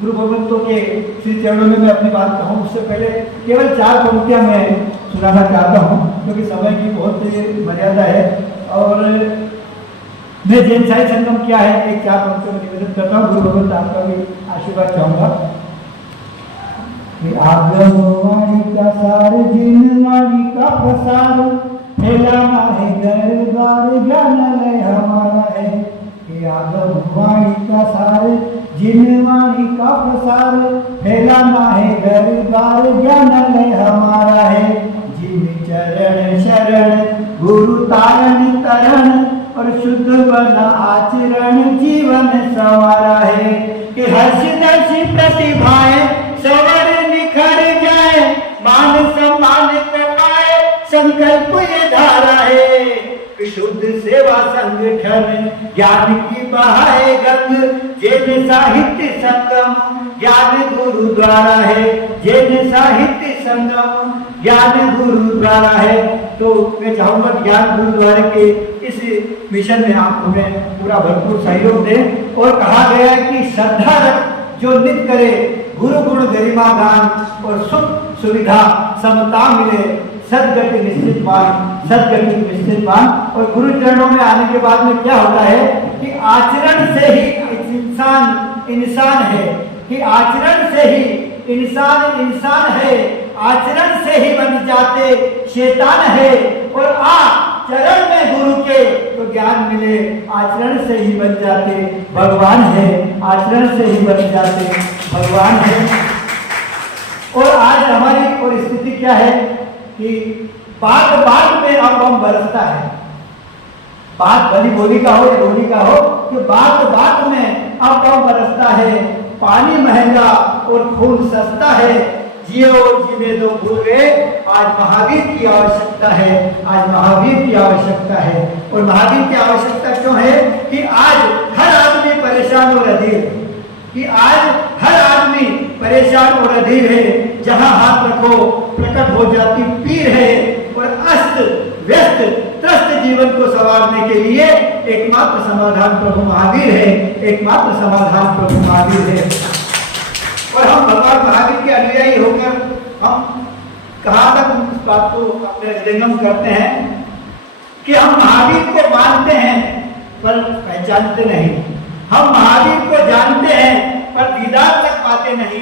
गुरु भगवंतों के श्री चरणों में मैं अपनी बात कहूँ उससे पहले केवल 4 पंक्तियाँ मैं सुनाना चाहता हूँ क्योंकि समय की बहुत मर्यादा है। और मैं जैन साहित्य संगम क्या है एक 4 पंक्तियों में निवेदन करता हूँ। गुरु भगवंत आपका भी आशीर्वाद चाहूंगा। आगम वाणी का सार, जिन वाणी का प्रसार, फैलाना है घर द्वार, ज्ञानालय हमारा है। आगम वाणी का सार, जिन वाणी का प्रसार, फैलाना है घर द्वार, ज्ञानालय हमारा है। जिन चरण शरण गुरु तारण तरण, और शुद्ध बना आचरण जीवन संवारा है। कि हर्ष दर्शी प्रतिभाएं सवर निखर जाए, मान सम्मान को पाए संकल्प ये धारा है। शुद्ध सेवा संगठन ज्ञान की बहाए गंग, जैन साहित्य संगम ज्ञान गुरु द्वारा है। जैन साहित्य संगम ज्ञान गुरु द्वारा है। तो मैं चाहूंगा ज्ञान गुरुद्वारे के इस मिशन में आप हमें पूरा भरपूर सहयोग दें। और कहा गया है कि श्रद्धा रख जो नित्य करे, गुरु गुण गरिमा गान, और सुख सुविधा समता मिले, सदगति निश्चितवान। और गुरु चरणों में आने के बाद में क्या होता है कि आचरण से ही इंसान है, कि आचरण से ही इंसान है, आचरण से ही बन जाते शैतान है। और चरण में गुरु के तो ज्ञान मिले, आचरण से ही बन जाते भगवान है, आचरण से ही बन जाते भगवान है। और आज हमारी और स्थिति क्या है कि बात में अब हम बरसता है, बात भली बोली का हो या बोली का हो, कि बात में अब हम बरसता है। पानी महंगा और खून सस्ता है, जियो जीवे दो भूले, आज महावीर की आवश्यकता है, आज महावीर की आवश्यकता है। और महावीर की आवश्यकता क्यों है कि आज हर आदमी परेशान और अधीर, कि आज हर आदमी परेशान और अधीर है। जहां हाथ रखो प्रकट हो जाती पीर है। और अस्त व्यस्त त्रस्त जीवन को संवारने के लिए एकमात्र समाधान प्रभु महावीर है, एकमात्र समाधान प्रभु महावीर है। और हम भगवान महावीर के अनुयायी होकर हम कहाँ तक उस बात को अपने हृदयंगम करते हैं कि हम महावीर को मानते हैं पर पहचानते नहीं, हम महावीर को जानते हैं पर दीदार तक पाते नहीं।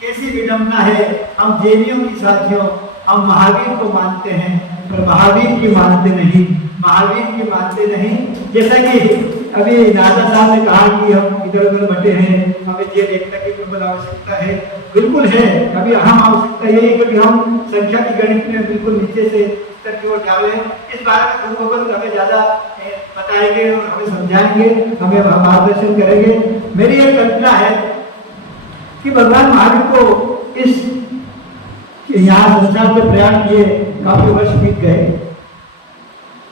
कैसी विडंबना है हम जैनियों की साथियों, हम महावीर को मानते हैं पर महावीर की मानते नहीं, महावीर की मानते नहीं। जैसा कि अभी राजा साहब ने कहा कि हम इधर उधर बटे हैं, हमें जैन एकता की प्रबल आवश्यकता है, बिल्कुल है। अभी अहम आवश्यकता ये है कि हम संख्या की गणित में बिल्कुल नीचे से स्तर की ओर जा रहे हैं। इस बारे में गुरु गोविंद हमें ज्यादा बताएंगे और हमें समझाएंगे, हमें मार्गदर्शन करेंगे। मेरी ये कल्पना है कि भगवान महावीर को इस यहाँ संसार में प्रयाण किए काफी वर्ष बीत गए।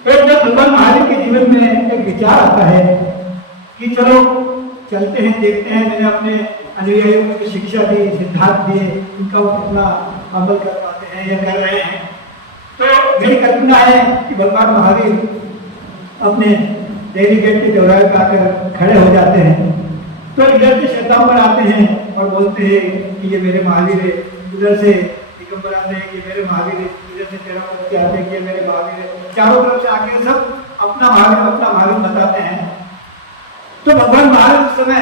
फिर जब भगवान महावीर के जीवन में एक विचार आता है कि चलो चलते हैं, देखते हैं, मैंने अपने अनुयायियों को शिक्षा दी, सिद्धांत दिए, उनका वो कितना अमल कर पाते हैं या कर रहे हैं। तो मेरी कल्पना है कि भगवान महावीर अपने डेली गेट के चौराहे पर आकर खड़े हो जाते हैं, तो इधर से श्वेतांबर आते हैं और बोलते हैं कि ये मेरे महावीर है, उधर से दिगंबर आते हैं कि मेरे महावीर है, इधर से तेरापति आते हैं कि मेरे महावीर है। चारों तरफ से आके सब अपना महावीर बताते हैं। तो भगवान महावीर उस समय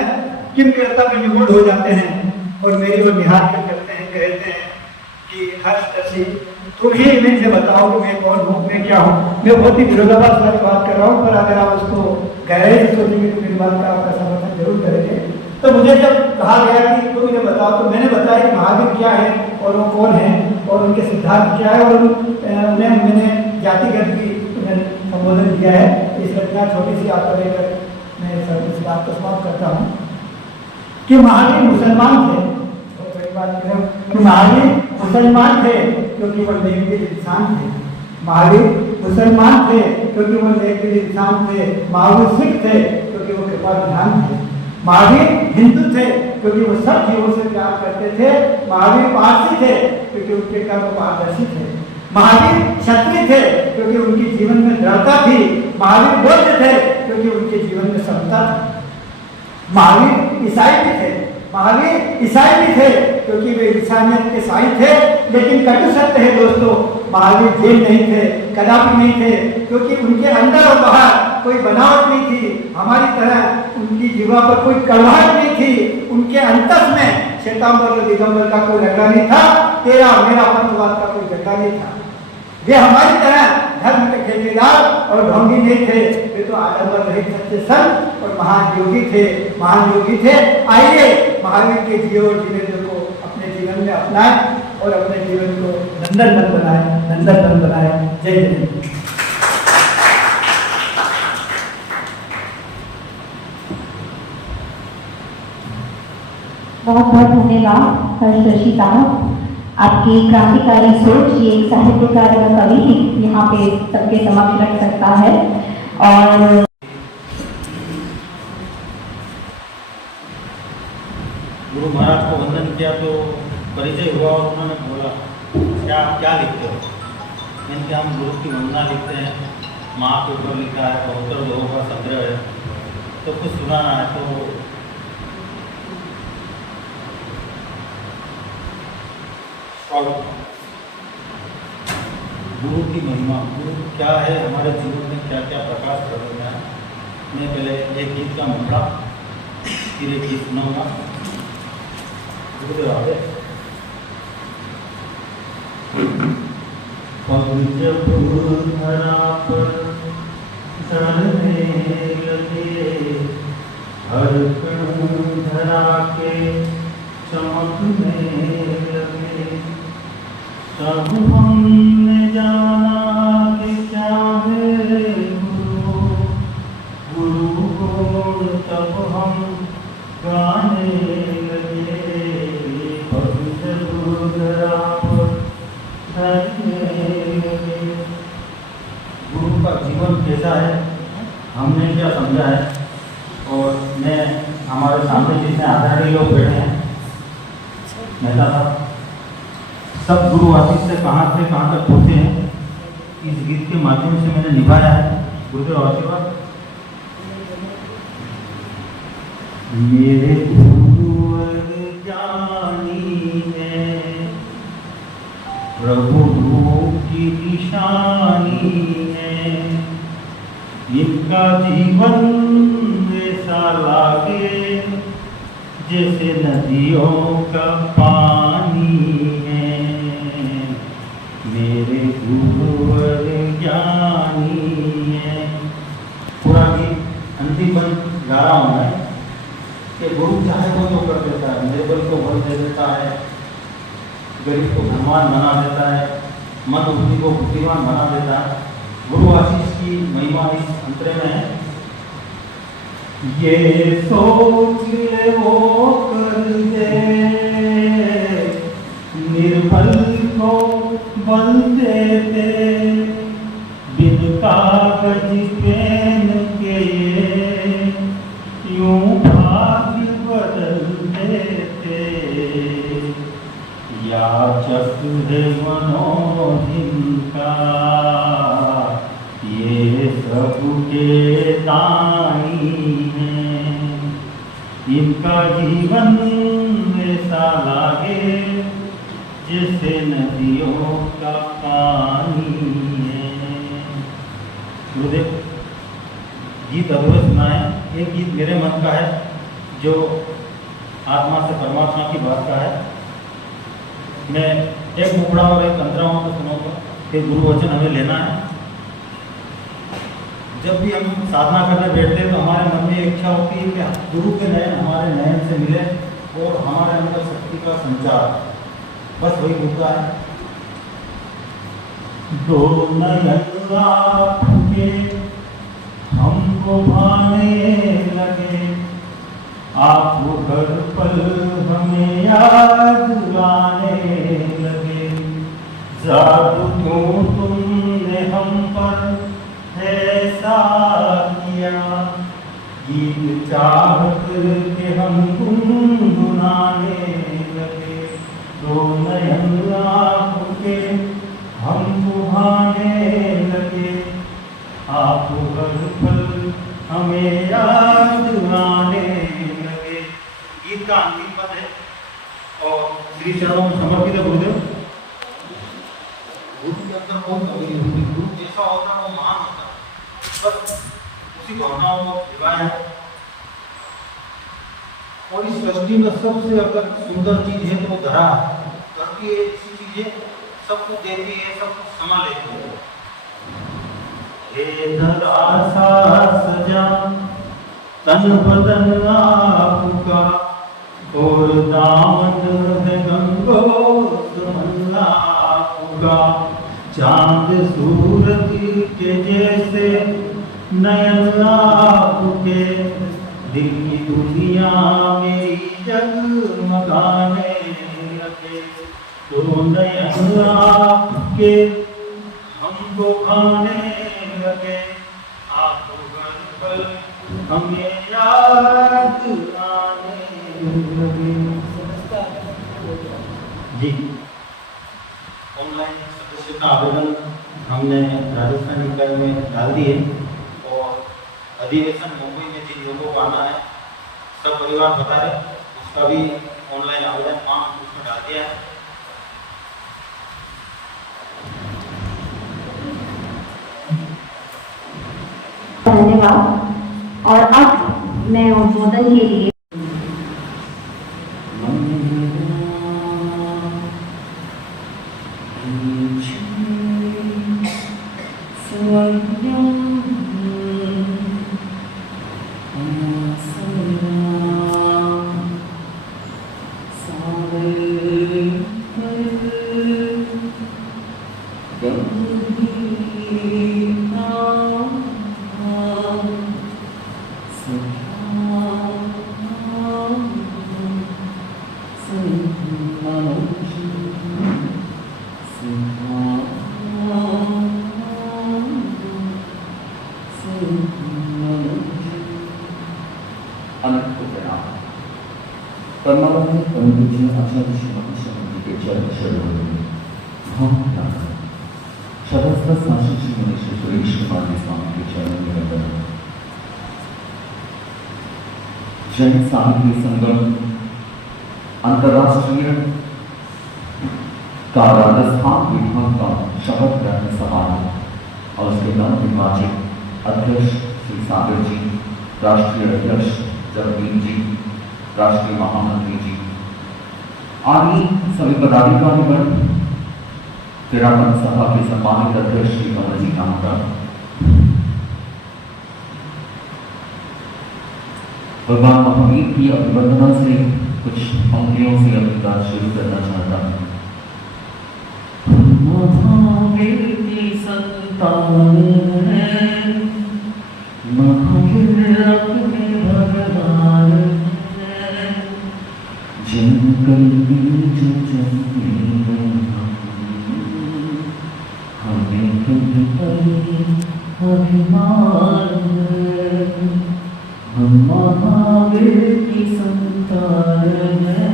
किम करता में निगूढ़ हो जाते हैं और मेरी वो निहार कर करते हैं, कहते हैं कि हर्ष तुम ही इन्हें से बताओ कि मैं कौन हूँ, मैं क्या हूँ। मैं बहुत ही विरोधाभास वाली बात कर रहा हूँ, पर अगर आप उसको गहराई से सोचेंगे तो मेरी बात का आपका समर्थन जरूर करेंगे। तो मुझे जब कहा गया कि तुम इन्हें बताओ, तो मैंने बताया कि महावीर क्या है और वो कौन है और उनके सिद्धांत क्या है, और उन्हें मैंने जातिगत भी संबोधन किया है। इस घटना छोटी सी आपको लेकर मैं इस बात को समाप्त करता हूँ कि महावीर मुसलमान थे। बहुत बड़ी बात करें कि महावीर मुसलमान थे क्योंकि वो नेकदिल इंसान थे। महावीर मुसलमान थे क्योंकि वो नेकदिल इंसान थे। महावीर सिख थे क्योंकि वो कृपानिधान थे। महावीर हिंदू थे क्योंकि वो सब जीवों से प्यार करते थे। महावीर पारसी थे क्योंकि उनके कर्म पारदर्शी थे। महावीर क्षत्रिय थे क्योंकि उनके जीवन में दृढ़ता थी। महावीर बौद्ध थे क्योंकि उनके जीवन में समता थी। महावीर ईसाई भी थे, महावीर ईसाई भी थे क्योंकि वे इंसानियत के साई थे। लेकिन कटु सत्य है दोस्तों, महावीर जैन नहीं थे, कदापि नहीं थे, क्योंकि उनके अंदर और बाहर कोई बनावट नहीं थी। हमारी तरह उनकी जीवा पर कोई कड़वाहट नहीं थी। उनके अंतस में श्वेतांबर और दिगंबर का कोई लगा नहीं था, तेरा मेरा पंथवाद का कोई जटा नहीं था। वे हमारी तरह धर्म के ठेकेदार और ढोंगी नहीं थे, वे तो आडंबर रहित सच्चे संत और महान योगी थे, महान योगी थे। आइए महावीर के जियो और जीवन को अपने जीवन में अपनाएं और अपने जीवन को नंदनवन बनाए, नंदनवन बनाए। जय हिंद। बहुत बहुत धन्यवाद हर्षी साहब, आपकी क्रांतिकारी सोच ये एक साहित्यकार व कवि यहाँ पे सबके समक्ष रख सकता है। और गुरु महाराज को वंदन किया तो परिचय हुआ और उन्होंने बोला क्या लिखते हो? मैंने कहा हम गुरु की वंदना लिखते हैं, माँ के ऊपर लिखा है, बहत्तर लोगों का संग्रह है, तो कुछ सुनाना है। तो गुरु की महिमा, गुरु क्या है, हमारे जीवन में क्या क्या प्रकाश कर रहे हैं। मैं पहले एक गीत का मुखड़ा फिर एक गीत सुनाऊंगा। गुरुदेव आगे जब धरा पर चढ़ने लगे, हर कण धरा के चमकने लगे, तब हमने जाना कि क्या है गुरु, गुरु गुण तब हम गाने लगे। गुरु का जीवन कैसा है, हमने क्या समझा है, और मैं हमारे सामने जितने आदरणीय लोग बैठे हैं, मेहता साहब, सब गुरु आशीष से कहाँ तक पहुँचे हैं, इस गीत के माध्यम से मैंने निभाया है। गुरुदेव आशीर्वाद। मेरे गुरुवर ज्ञानी है, प्रभु की निशानी है, इनका जीवन ऐसा लागे जैसे नदियों का पानी है, मेरे गुरुवर ज्ञानी है। पूरा गीत अंतिम बन गा रहा हूँ मैं कि गुरु चाहे वो जो कर देता है, निर्बल को बल दे देता है, गरीब को धनवान बना देता है, मन बुद्धि को बुद्धिमान बना देता है। गुरु आशीष की महिमा इस अंतरे में है। ये सोच ले वो कर दे, निर्बल को बल दे दे, बिन कागज पेन के यूं भाग्य बदल देते। याचक है मनोहिन का ये सबके दानी हैं, इनका जीवन ऐसा लागे जैसे नदियों का पानी है। गुरुदेव गीत अधूरे सुना है। एक गीत मेरे मन का है जो आत्मा से परमात्मा की बात का है। मैं एक मुखड़ा और एक अंतराओं को सुनाऊंगा कि गुरु वचन हमें लेना है। जब भी हम साधना करने बैठते हैं तो हमारे मन में इच्छा होती है कि गुरु के नयन हमारे नयन से मिले और हमारे अंदर शक्ति का संचार, बस वही मुद्दा है। दो नयन आपके हमको भाने लगे, आप हर पल हमें याद लाने लगे। जादू क्यों तुमने हम पर ऐसा किया, गीत चाहत के हम गुनगुनाने लगे। दो नयन आपके हमको भाने लगे, आप हर पल हमें याद आने लगे। गीत का अंतिम पद है और श्री चरणों में समर्पित है गुरुदेव। गुरु के अंदर बहुत गहरी होती है, गुरु जैसा होता है वो महान होता है, बस उसी को हटाओ वो दिवाया है। और इस सृष्टि में सबसे अगर सुंदर चीज है तो वो धरा है। धरती ऐसी चीज है, सब कुछ देती है, सब कुछ समा लेती है। हे धरा सा सजा तन बदन आपका, और दामन है गंगोत्मन आपका। चांद सूरज के जैसे नयन आपके, दिल की दुनिया मेरी जगमगाने लगे। तो नयन आपके हमको भाने लगे, आप हर पल हमें याद आने लगे। जी, ऑनलाइन सदस्यता आवेदन हमने राजस्थान निकाय में डाल दिए और अधिवेशन मुंबई में जिन लोगों को आना है सब परिवार बता रहे, उसका भी ऑनलाइन आवेदन फॉर्म उसमें डाल दिया है। धन्यवाद। और अब मैं उद्बोधन के लिए परमात्मा परम पूज्य आचार्य श्री महाशय के चरण शरणों में भाव लाकर शबस्ता शासन श्री मनीष सुरेश कुमार स्वामी के चरणों में वंदना। जैन साहित्य संगम अंतर्राष्ट्रीय का राजस्थान विभाग का शपथ ग्रहण समारोह और उसके नवनिर्वाचित अध्यक्ष श्री सागर जी, राष्ट्रीय अध्यक्ष जगदीप जी, राष्ट्रीय महामंत्री जी, आदि सभी पदाधिकारीगण, क्रीड़ापन सभा के सम्मानित अध्यक्ष श्री कमल जी नामकर, भगवान महावीर की अभिवंदना से कुछ पंक्तियों से अपनी बात शुरू करना चाहता हूँ। महावीर की संतान है, महावीर अपने भगवान है, जिनकल बीज जन्मे हमें तुम पर अभिमान है। हम महावीर की संतान है,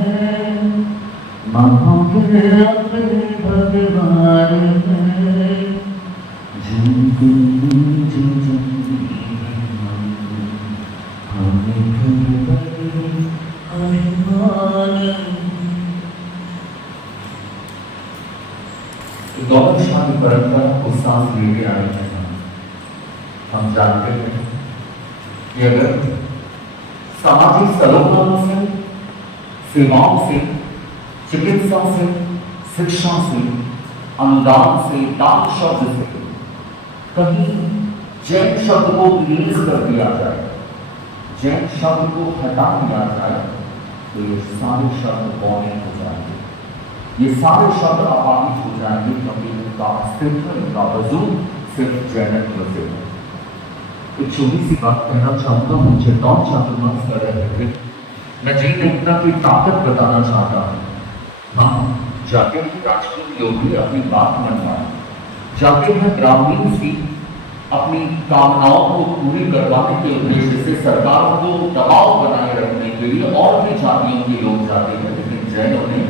महावीर अपने भगवान है, जिनको बीज जन्मे हमें तुम पर अभिमान। गौरवशाली परंपरा को सांस लेके आए हैं। हम जानते हैं कि अगर सामाजिक सरोकारों से, सेवाओं से, चिकित्सा से, शिक्षा से, अनुदान से, दान शब्द से कहीं जैन शब्द को रिलीज कर दिया जाए, जैन शब्द को हटा दिया जाए, तो ये सारे शब्द बौने हो जाएंगे, ये सारे शब्द अपाहिज हो जाएंगे, क्योंकि इनका अस्तित्व, इनका वजूद सिर्फ जैनत्व से है। एक छोटी सी बात कहना चाहूंगा। मुझे टॉम चातुर्मास कर रहे थे, मैं जैन एकता की ताकत बताना चाहता हूँ। हम जाते हैं राजपूत योगी अपनी बात मनवाए, जाते हैं ब्राह्मणी सी अपनी कामनाओं को पूरी करवाने के उद्देश्य से सरकारों को दबाव बनाए रखने के लिए और भी जातियों के लोग जाते हैं, लेकिन जैनों ने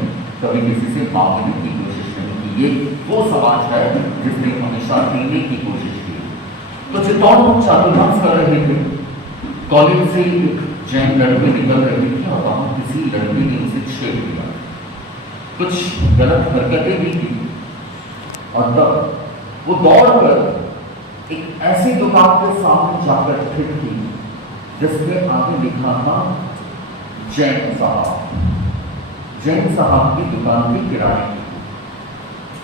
कभी किसी से मांगने की कोशिश नहीं की। ये वो समाज है जिसने हमेशा देने की कोशिश की। तो चित्तौड़ में चातुर्मास कर रहे थे, कॉलेज से एक जैन लड़की निकल रही थी और वहां किसी लड़की ने उसे छेड़ दिया, कुछ गलत हरकतें भी की, और तब वो दौड़कर एक ऐसी दुकान के सामने जाकर स्थित थी जिसमें आगे लिखा था जैन साहब। जैन साहब की दुकान की किराए की।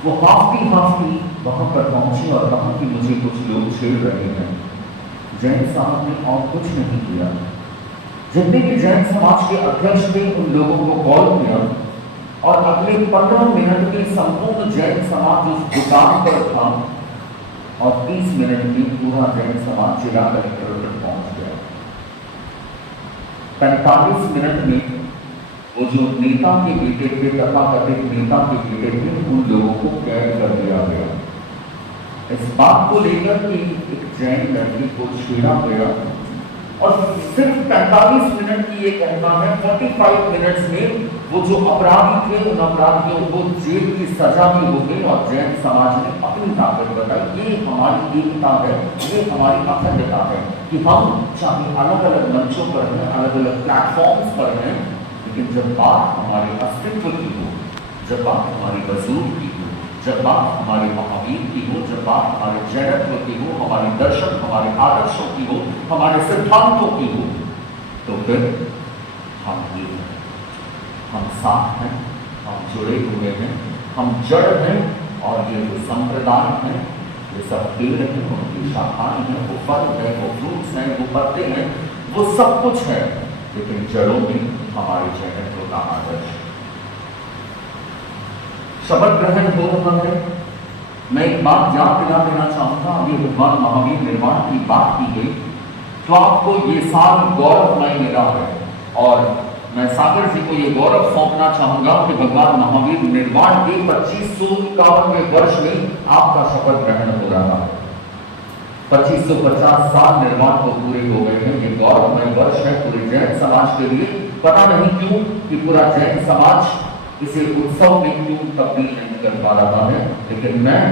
वो हाफती वहां पर पहुंची और कहा कि मुझे कुछ लोग छेड़ रहे हैं। जैन साहब ने और कुछ नहीं किया। जितने भी जैन समाज के अध्यक्ष थे उन लोगों को कॉल किया और अगले 15 मिनट में संपूर्ण जैन समाज उस दुकान पर था और 30 मिनट में पूरा जैन समाज जिला कलेक्टर तक पहुंच गया। 45 मिनट में वो जो नेता के बेटे थे, तथाकथित नेता के बेटे थे, उन लोगों को कैद कर दिया गया। इस बात को लेकर कि एक जैन लड़की को छेड़ा गया और सिर्फ 45 मिनट की ये कहना है, 45 मिनट्स में वो जो अपराधी थे उन अपराधियों को जेल की सजा भी हो गई और जैन समाज ने अपनी ताकत बताई। ये हमारी एकता है, ये हमारी अखंडता है कि हम चाहे अलग अलग मंचों पर हैं, अलग अलग प्लेटफॉर्म्स पर हैं, लेकिन जब बात हमारे अस्तित्व की हो, जब बात हमारी वजूद की हो, जब बात हमारे महावीर की हो, जब बात हमारे जैनत्व की हो, हमारे दर्शन, हमारे आदर्शों की हो, हमारे सिद्धांतों की हो, तो फिर हम ये हैं, हम साथ हैं, हम जुड़े हुए हैं, हम जड़ हैं और ये जो संप्रदाय हैं, ये सब पेड़ हैं, उनकी शाखाएं हैं, वो फल हैं, वो फ्रूट्स हैं, वो पत्ते हैं, वो सब कुछ है, लेकिन जड़ों में हमारे जैनत्व का आदर्श। शपथ ग्रहण हो रहा है। मैं एक बात याद दिला देना चाहूंगा, अभी भगवान महावीर निर्वाण की बात की गई, तो आपको ये साल गौरवमय मिला है और मैं सागर जी को ये गौरव सौंपना चाहूंगा कि भगवान महावीर निर्वाण के 2551वें वर्ष में आपका शपथ ग्रहण हो रहा है। 2550 साल निर्वाण को पूरे हो गए हैं। ये गौरवमय वर्ष है पूरे जैन समाज के लिए। पता नहीं क्यों कि पूरा जैन समाज इसे उत्सव में क्यों तब्दील नहीं कर पा रहा है, लेकिन मैं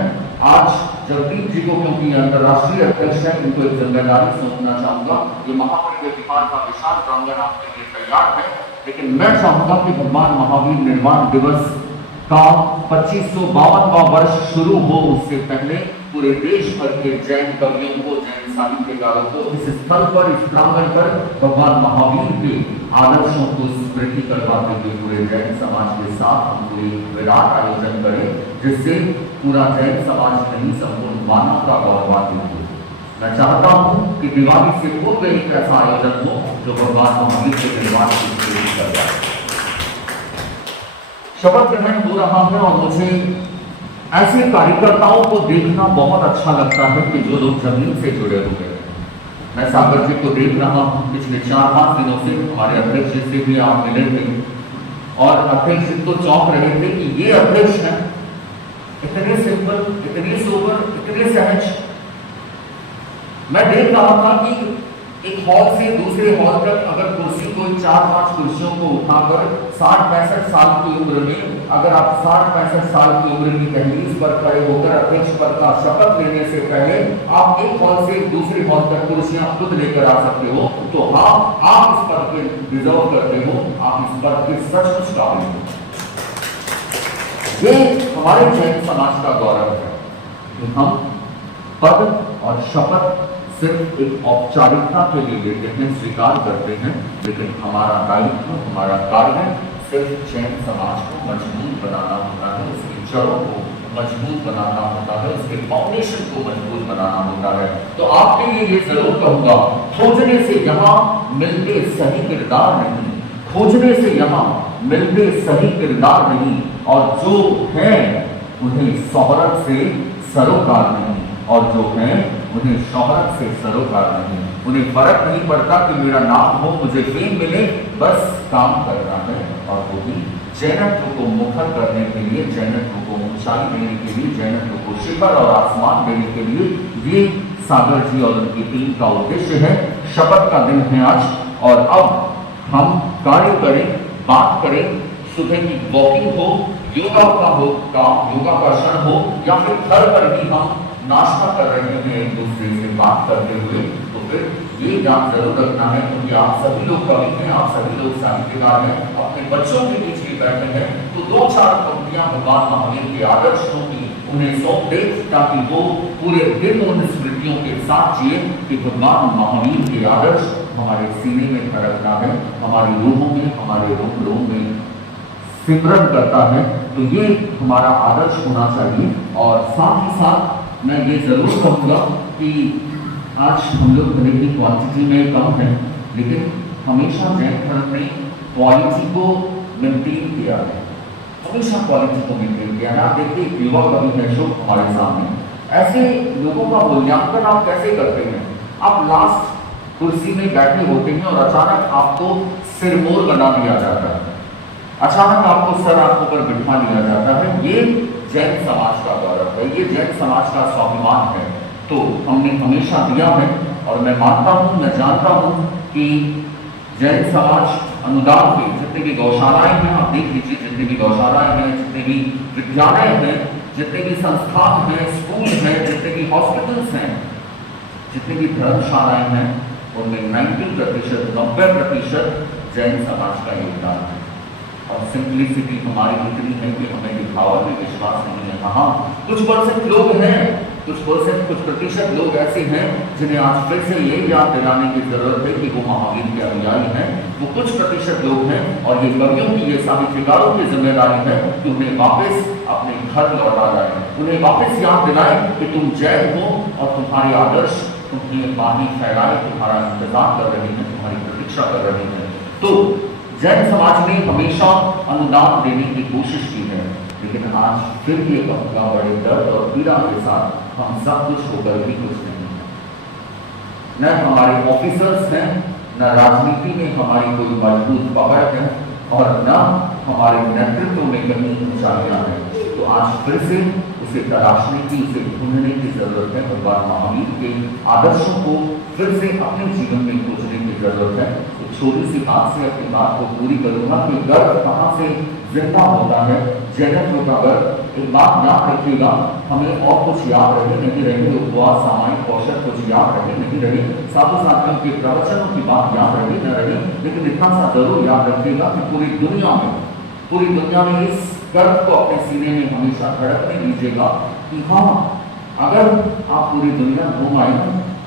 आज जगदीप जी को, क्योंकि अंतर्राष्ट्रीय अध्यक्ष हैं, इनको एक जिम्मेदारी सौंपना चाहूंगा। ये महापर्व विहार का विशाल प्रांगण आपके लिए तैयार है, लेकिन मैं चाहूंगा कि भगवान महावीर निर्वाण दिवस का 2552वां वर्ष शुरू हो उससे पहले पूरे देश भर के जैन कवियों को, जैन साहित्यकारों को इस स्थल पर, इस प्रांगण पर भगवान महावीर के आदर्शों को स्मृति करवाते हुए पूरे जैन समाज के साथ हम पूरे विराट आयोजन करें, जिससे पूरा जैन समाज नहीं संपूर्ण मानव का गौरवान्वित हो। मैं चाहता हूं कि दिवाली से पूर्व एक ऐसा आयोजन हो जो भगवान महावीर के निर्वाण की स्मृति करवाए। शपथ ग्रहण हो रहा है और मुझे ऐसे कार्यकर्ताओं को देखना बहुत अच्छा लगता है कि जो लोग जमीन से जुड़े हुए हैं। मैं सागर जी को देख रहा हूं, पिछले 4-5 दिनों से हमारे अध्यक्ष जी से भी आप मिले थे और अध्यक्ष जी तो चौंक रहे थे कि ये अध्यक्ष हैं, इतने सिंपल, इतने सोबर, इतने सहज। मैं देख रहा था कि एक हॉल से दूसरे हॉल तक अगर कुर्सी कोई 4-5 कुर्सियों को उठाकर 60-65 साल की उम्र में, अगर आप 60-65 साल की उम्र की दहलीज पर खड़े होकर अध्यक्ष पद का शपथ लेने से पहले आप एक हॉल से दूसरे हॉल तक कुर्सियां खुद लेकर आ सकते हो, तो हाँ, आप इस पद के डिजर्व करते हो, आप इस पद के सचमुच काबिल हो। ये हमारे जैन समाज का गौरव है कि हम पद और शपथ सिर्फ एक औपचारिकता के लिए लेते हैं, स्वीकार करते हैं, लेकिन हमारा दायित्व, हमारा कार्य सिर्फ जैन समाज को मजबूत बनाना होता है, उसकी जड़ों को मजबूत बनाना होता है, उसके फाउंडेशन को मजबूत बनाना होता है। तो आपके लिए ये जरूर कहूंगा, खोजने से यहाँ मिलते सही किरदार नहीं, खोजने से यहाँ मिलते सही किरदार नहीं, और जो है उन्हें शोहरत से सरोकार नहीं, और जो है उन्हें शोहरत से सरोकार नहीं। उन्हें फर्क नहीं पड़ता कि मेरा नाम हो, मुझे फेम मिले, बस काम करना है। और वो भी जैनत्व को मुखर करने के लिए, जैनत्व को ऊंचाई देने के लिए, जैनत्व को शिखर और आसमान देने के लिए ये सागर जी और उनकी टीम का उद्देश्य है। शपथ का दिन है आज, और अब हम कार्य करें, बात करें, सुबह की वॉकिंग हो, योगा का हो काम, योगासन हो, या फिर घर पर भी हम नाश्ता कर रहे हैं एक दूसरे से बात करते हुए, तो फिर ये याद जरूर रखना है, क्योंकि आप सभी लोग कवि हैं, आप सभी लोग साहित्यकार हैं, अपने बच्चों के बीच भी बैठे हैं, तो 2-4 पंक्तियां भगवान महावीर के आदर्शों की उन्हें सौंप दे, ताकि वो पूरे दिन उन स्मृतियों के साथ जिए कि भगवान महावीर के आदर्श हमारे सीने में धड़कता है, हमारी रूहों में, हमारे रोम रोम में सिमरन करता है। तो ये हमारा आदर्श होना चाहिए। और साथ ही साथ मैं ये जरूर कहूँगा कि आज हम लोग भले की क्वांटिटी में कम हैं, लेकिन हमेशा जैन धर्म ने क्वालिटी को मेंटेन किया है, हमेशा क्वालिटी को मेंटेन किया है। आप देखिए युवा कवि है जो हमारे सामने, ऐसे लोगों का मूल्यांकन आप कैसे करते हैं? आप लास्ट कुर्सी में बैठे होते हैं और अचानक आपको सिरमौर बना दिया जाता है, अचानक आपको सर आंखों पर बिठा दिया जाता है। ये जैन समाज का गौरव है, ये जैन समाज का स्वाभिमान है। तो हमने हमेशा दिया है, और मैं मानता हूँ, मैं जानता हूँ कि जैन समाज अनुदान के जितने भी गौशालाएं हैं, आप देख लीजिए, जितने भी गौशालाएं हैं, जितने भी विद्यालय हैं, जितने भी संस्थान हैं, स्कूल हैं, जितने भी हॉस्पिटल्स हैं, जितनी भी धर्मशालाएं हैं, उनमें 90% जैन समाज का योगदान है। और सिंप्लिसिटी हमारी इतनी है कि हमें दिखावा में विश्वास नहीं है। हाँ, कुछ परसेंट लोग हैं, कुछ प्रतिशत लोग ऐसे हैं जिन्हें आज फिर से ये याद दिलाने की जरूरत है कि वो महावीर के अनुयायी हैं। वो कुछ प्रतिशत लोग हैं, और ये कवियों की, ये साहित्यकारों की जिम्मेदारी है कि उन्हें वापस अपने घर लौटा जाए, उन्हें वापस याद दिलाए कि तुम जैन हो और तुम्हारे आदर्श तुम्हें बानी फैलाए, तुम्हारा इंतजार कर रहे हैं, तुम्हारी प्रतीक्षा कर रहे हैं। तो जैन समाज ने हमेशा अनुदान देने की कोशिश की है, लेकिन आज फिर ये कहूँगा बड़े दर्द और पीड़ा के साथ हम सब कुछ होकर भी कुछ नहीं है। न हमारे ऑफिसर्स हैं, न राजनीति में हमारी कोई मजबूत पकड़ है, और न हमारे नेतृत्व में कहीं ऊंचाइयां हैं। तो आज फिर से उसे तलाशने की, उसे ढूंढने की जरूरत है। भगवान महावीर के आदर्शों को फिर से अपने जीवन में खोजने की जरूरत है। तो छोटी सी बात से अपनी बात को पूरी करूंगा कि गर्व कहाँ से जिंदा होता है, जैनत्व का गर्व। एक बात याद रखिएगा, हमें और कुछ याद रहे नहीं रहे, उपवास, सामायिक कौशल कुछ याद रहे नहीं रहे, साधु साथियों के प्रवचनों की बात याद रही न रही, लेकिन इतना सा जरूर याद रखिएगा कि पूरी दुनिया में इस गर्व को अपने सीने में हमेशा धड़कने दीजिएगा कि हाँ, अगर आप पूरी दुनिया घूम आए,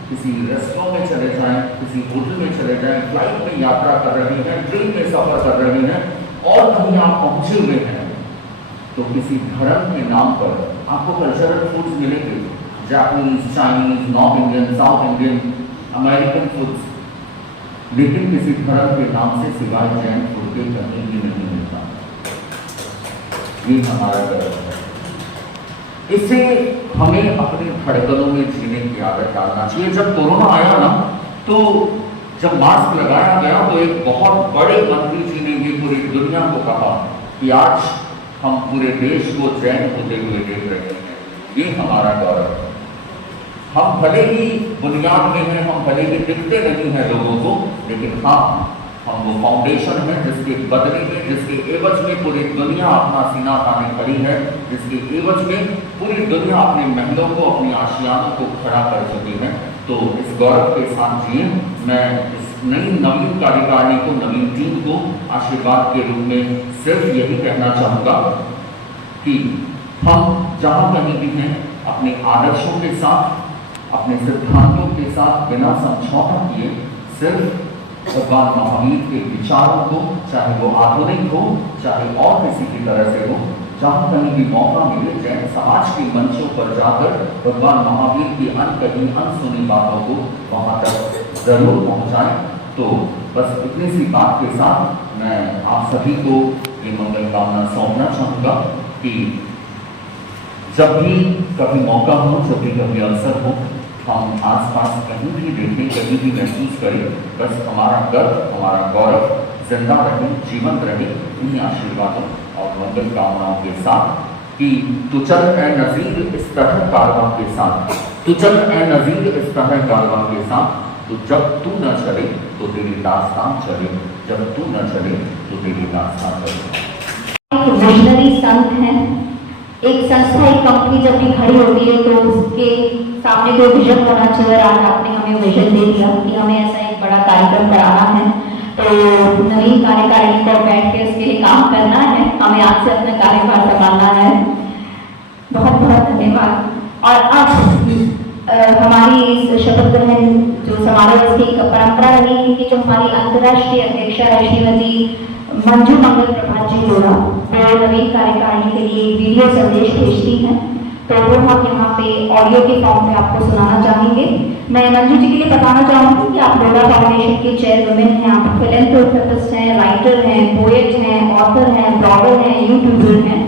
किसी रेस्टोरेंट में चले जाएं, किसी होटल में चले जाएं, फ्लाइट में यात्रा कर रहे हैं, ट्रेन में सफर कर रहे हैं और कहीं आप पहुंचे हुए हैं, तो किसी धर्म के नाम पर आपको कल्चरल फूड्स मिलेंगे, Japanese, Chinese, north Indian, south Indian, American foods, लेकिन किसी धर्म के नाम से सिवाय जैन फूड के कहीं भी नहीं मिलता। ये हमारा गर्व है। इससे हमें अपनी धड़कनों में जीने की आदत डालना चाहिए। जब कोरोना आया ना, तो जब मास्क लगाया गया तो एक बहुत बड़े मंत्री जी ने ये पूरी दुनिया को कहा कि आज हम पूरे देश को जैन होते हुए देख रहे हैं। ये हमारा गौरव है। हम भले ही बुनियाद में हैं, हम भले ही दिखते नहीं हैं लोगों को, लेकिन हाँ, हम वो फाउंडेशन है जिसके बदले में, जिसके एवज में पूरी दुनिया अपना सीना ताने खड़ी है, जिसके एवज में पूरी दुनिया अपने महलों को, अपनी आशियानों को खड़ा कर चुकी है। तो इस गौरव के साथ जिए। मैं इस नई नवीन कार्यकारिणी को, नवीन टीम को आशीर्वाद के रूप में सिर्फ यही कहना चाहूँगा कि हम जहाँ कहीं भी हैं, अपने आदर्शों के साथ, अपने सिद्धांतों के साथ बिना समझौता किए सिर्फ भगवान महावीर के विचारों को, चाहे वो आधुनिक हो, चाहे और किसी की तरह से हो, जहाँ कहीं भी मौका मिले, जैन समाज के मंचों पर जाकर भगवान महावीर की अनकही अनसुनी बातों को वहाँ तक जरूर पहुँचाएं। तो बस इतनी सी बात के साथ मैं आप सभी को ये मंगल कामना सौंपना चाहूँगा कि जब भी कभी मौका हो, जब भी कभी अवसर हो, हम आसपास कहीं भी देखें, कहीं भी महसूस करें, बस हमारा गर्व, हमारा गौरव जिंदा रहे, जीवंत रहे, इन्हीं आशीर्वादों और मंगल कामनाओं के साथ कि तू चल ए नज़ीर इस तरह कारवां के साथ, तू चल ए नज़ीर इस तरह कारवां के साथ, तो जब तू न चले तो तेरी दास्तान चले, जब तू न चले तो तेरी दास्तान चले। विजनरी संत हैं। एक संस्था, एक कंपनी जब भी खड़ी होती है तो उसके सामने कोई विजन होना चाहिए। आज आपने हमें विजन दे दिया कि हमें ऐसा एक बड़ा कार्यक्रम कराना है, तो नवीन कार्यकारिणी को बैठ के उसके लिए काम करना है, हमें आज से अपना कार्यभार संभालना है। बहुत बहुत धन्यवाद। और अब हमारी इस शपथ ग्रहण जो समारोह, इसकी एक परंपरा रही है कि जो हमारी अंतर्राष्ट्रीय अध्यक्षा है श्रीमती मंजू मंगल प्रभात जी होगा, वो नवीन कार्यकारिणी के लिए वीडियो संदेश भेजती हैं, तो वो हम यहाँ पे ऑडियो के फॉर्म में आपको सुनाना चाहेंगे। मैं मंजू जी के लिए बताना चाहूँगी कि आप लोला फाउंडेशन के चेयरवुमेन हैं, आप फिलैंथ्रोपिस्ट हैं, राइटर हैं, पोएट हैं, ऑथर हैं, ब्लॉगर हैं, यूट्यूबर हैं।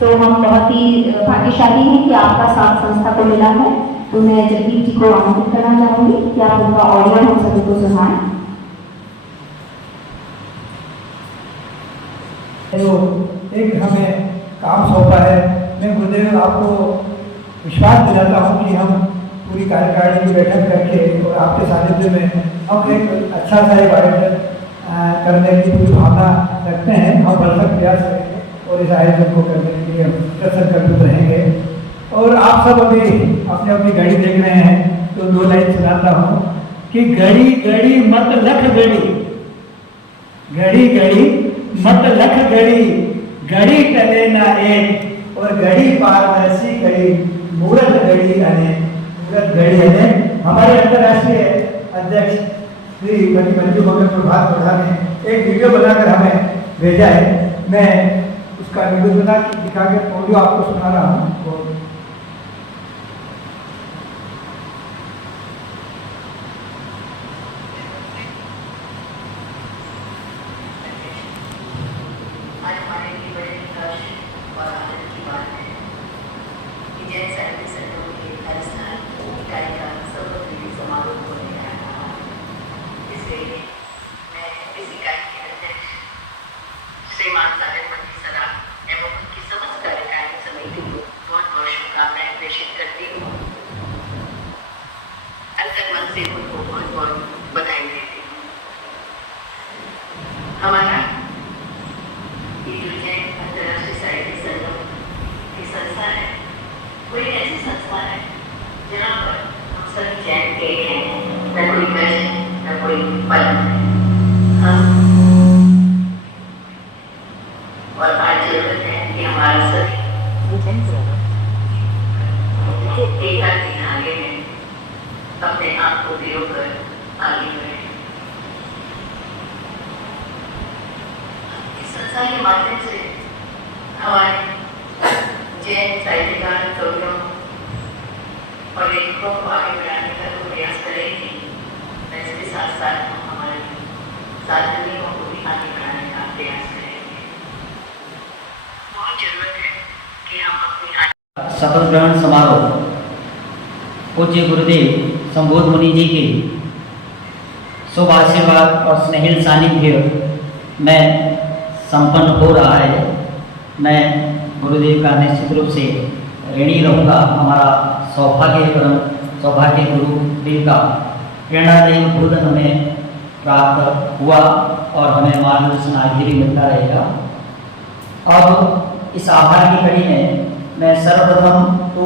तो हम बहुत ही भाग्यशाली हैं कि आपका साथ संस्था को मिला है। तो मैं जगदीप जी को आमंत्रित करना चाहूँगी कि आप उनका ऑडियो हम सभी को सुनाएं। तो एक हमें काम सौंपा है। मैं गुरुदेव आपको विश्वास दिलाता हूँ कि हम पूरी कार्यकारिणी की बैठक करके और आपके सानिध्य में हम एक अच्छा सा एक आयोजन करने की पूरी भावना रखते हैं। हम भरसक प्रयास करेंगे और इस आयोजन को करने के लिए हम संकल्पित रहेंगे। और आप सब अभी अपने अपनी घड़ी देख रहे हैं, तो दो लाइन सुनाता हूँ कि घड़ी घड़ी मत लख घड़ी, घड़ी घड़ी मत लख घड़ी, घड़ी टले ना एक, और घड़ी पारदर्शी घड़ी, मूर्त घड़ी अने, मूर्त घड़ी अने। हमारे अंतर्राष्ट्रीय अध्यक्ष श्री मंजू मंगल प्रभात प्रधान ने एक वीडियो बनाकर हमें भेजा है। मैं उसका वीडियो बना दिखा के ऑडियो आपको सुना रहा हूँ। हमारा ये जो जैन अंतर्राष्ट्रीय साहित्य संगम की संस्था है, कोई ऐसी संस्था है जहाँ पर हम सभी जैन एक हैं, न कोई कश है, न कोई पल है। और आज जरूरत है कि हमारे और लेखकों को आगे बढ़ाने का तो प्रयास करेंगे, इसके साथ साथ हम हमारे साधनियों को भी आगे बढ़ाने का प्रयास करेंगे। बहुत जरूरत है कि हम अपनी शपथ ग्रहण समारोह पूज्य गुरुदेव संबोध मुनि जी के शुभ आशीर्वाद और स्नेहिल सानिध्य में संपन्न हो रहा है। मैं गुरुदेव का निश्चित रूप से ऋणी रहूँगा। हमारा सौभाग्य गुरुदेव का प्रेरणादायी उद्बोधन हमें प्राप्त हुआ और हमें मार्गदर्शन आगे भी मिलता रहेगा। अब इस आभार की कड़ी में मैं सर्वप्रथम तो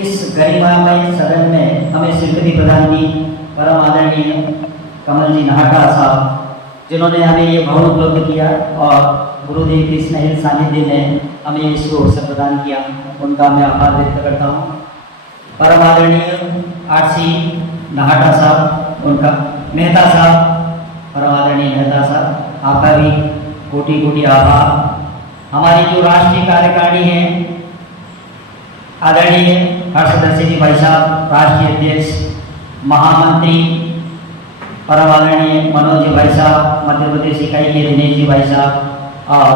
इस गरिमामय सदन में हमें स्वीकृति प्रदान की परम आदरणीय कमल जी नाहटा साहब, जिन्होंने हमें ये भवन उपलब्ध किया और गुरुदेव के स्नेहिल सानिध्य में हमें इसको अवसर प्रदान किया, उनका मैं आभार व्यक्त करता हूँ। परम आदरणीय आरसी नाहटा साहब, उनका मेहता साहब, परम आदरणीय मेहता साहब, आपका भी कोटि कोटि आभार। हमारी जो राष्ट्रीय कार्यकारिणी है, आदरणीय हर्षदर्शी जी भाई साहब, राष्ट्रीय अध्यक्ष महामंत्री परम आदरणीय मनोज जी भाई साहब, मध्य प्रदेश इकाई के दिनेश जी भाई साहब और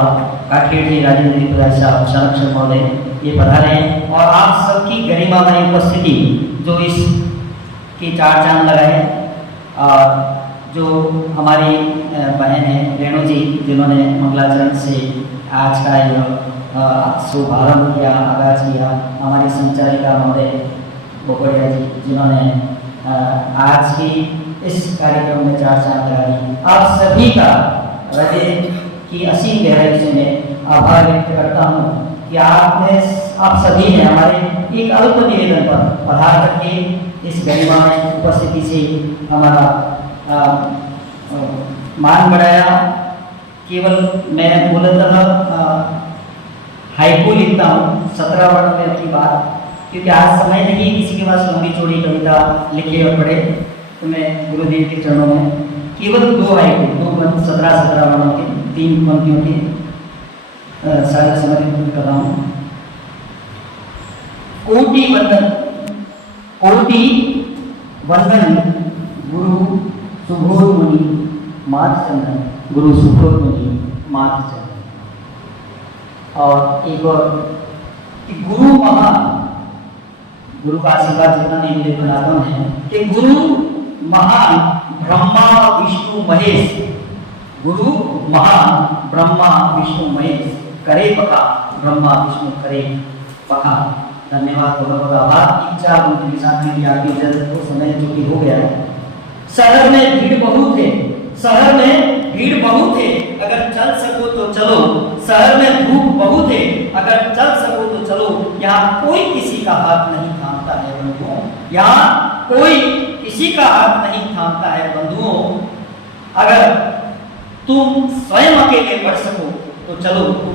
काठेड़ जी राजेंद्र जी भाई साहब, संरक्षक महोदय ये पधारे और आप सबकी गरिमामय उपस्थिति जो इस की चार चांद लगाए। और जो हमारी बहन है रेणु जी, जिन्होंने मंगलाचरण से आज का यह शुभारंभ किया, आगाज किया। हमारी संचालिका महोदय बोकड़िया जी, जिन्होंने आज की इस कार्यक्रम में चार चांद लगा दी। आप सभी का हृदय की असीम गहराई से मैं आभार व्यक्त करता हूँ कि आप सभी ने हमारे एक अल्प निवेदन पर पधार करके इस गरिमा में उपस्थिति से हमारा मान बढ़ाया। केवल मैं मूलतः हाइकू लिखता हूँ 17 वर्ण में की बात, क्योंकि आज समय नहीं किसी के पास लंबी चौड़ी कविता लिखे और पढ़े, तो मैं गुरुदेव के चरणों में केवल 2 हाइकू, 17 वर्णों के 3 पंक्तियों के सारे समर्पित कर रहा हूँ। कोटि वंदन गुरु सुबोध मुनि मात चंदन, गुरु सुबोध मुनि मात चंदन। और एक और गुरु महान, गुरु का आशीर्वाद जितना नहीं मिले बनाता है कि गुरु महान ब्रह्मा विष्णु महेश, गुरु महान ब्रह्मा विष्णु महेश करे पका, ब्रह्मा विष्णु करे पका। धन्यवाद, बहुत बहुत आभार। 4 मिनट के साथ मेरी आगे इजाजत को समय जो कि हो गया है। शहर में भीड़ बहुत है, शहर में भीड़ बहुत है, अगर चल सको तो चलो। शहर में धूप बहुत है, अगर चल सको तो चलो। यहाँ कोई किसी का हाथ नहीं थामता है बंधुओं, यहाँ कोई किसी का हाथ नहीं थामता है बंधुओं। अगर तुम स्वयं अकेले बढ़ सको तो चलो, तुम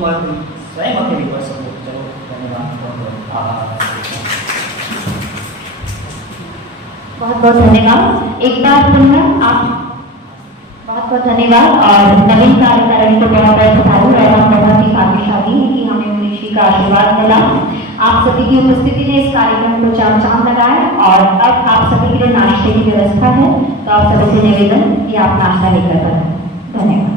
स्वयं अकेले बढ़ सको तो चलो। धन्यवाद, बहुत बहुत धन्यवाद। एक बार पुनः आप बहुत बहुत धन्यवाद। और नवीन कार्यकारिणी को बहुत बहुत बधाई और हम बहुत ही भाग्यशाली हैं कि हमें मुनि श्री का आशीर्वाद मिला। आप सभी की उपस्थिति ने इस कार्यक्रम को चार चांद लगाया और अब आप सभी के लिए नाश्ते की व्यवस्था है, तो आप सभी से निवेदन कि आप नाश्ता लेकर बढ़ें। धन्यवाद।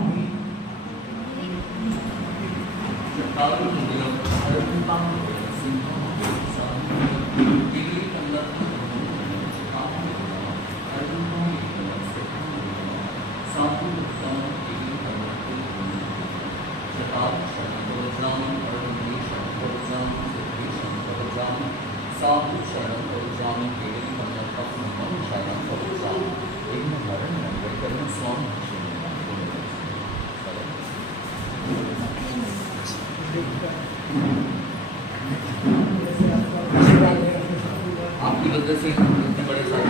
आपकी वजह से इतने बड़े साथ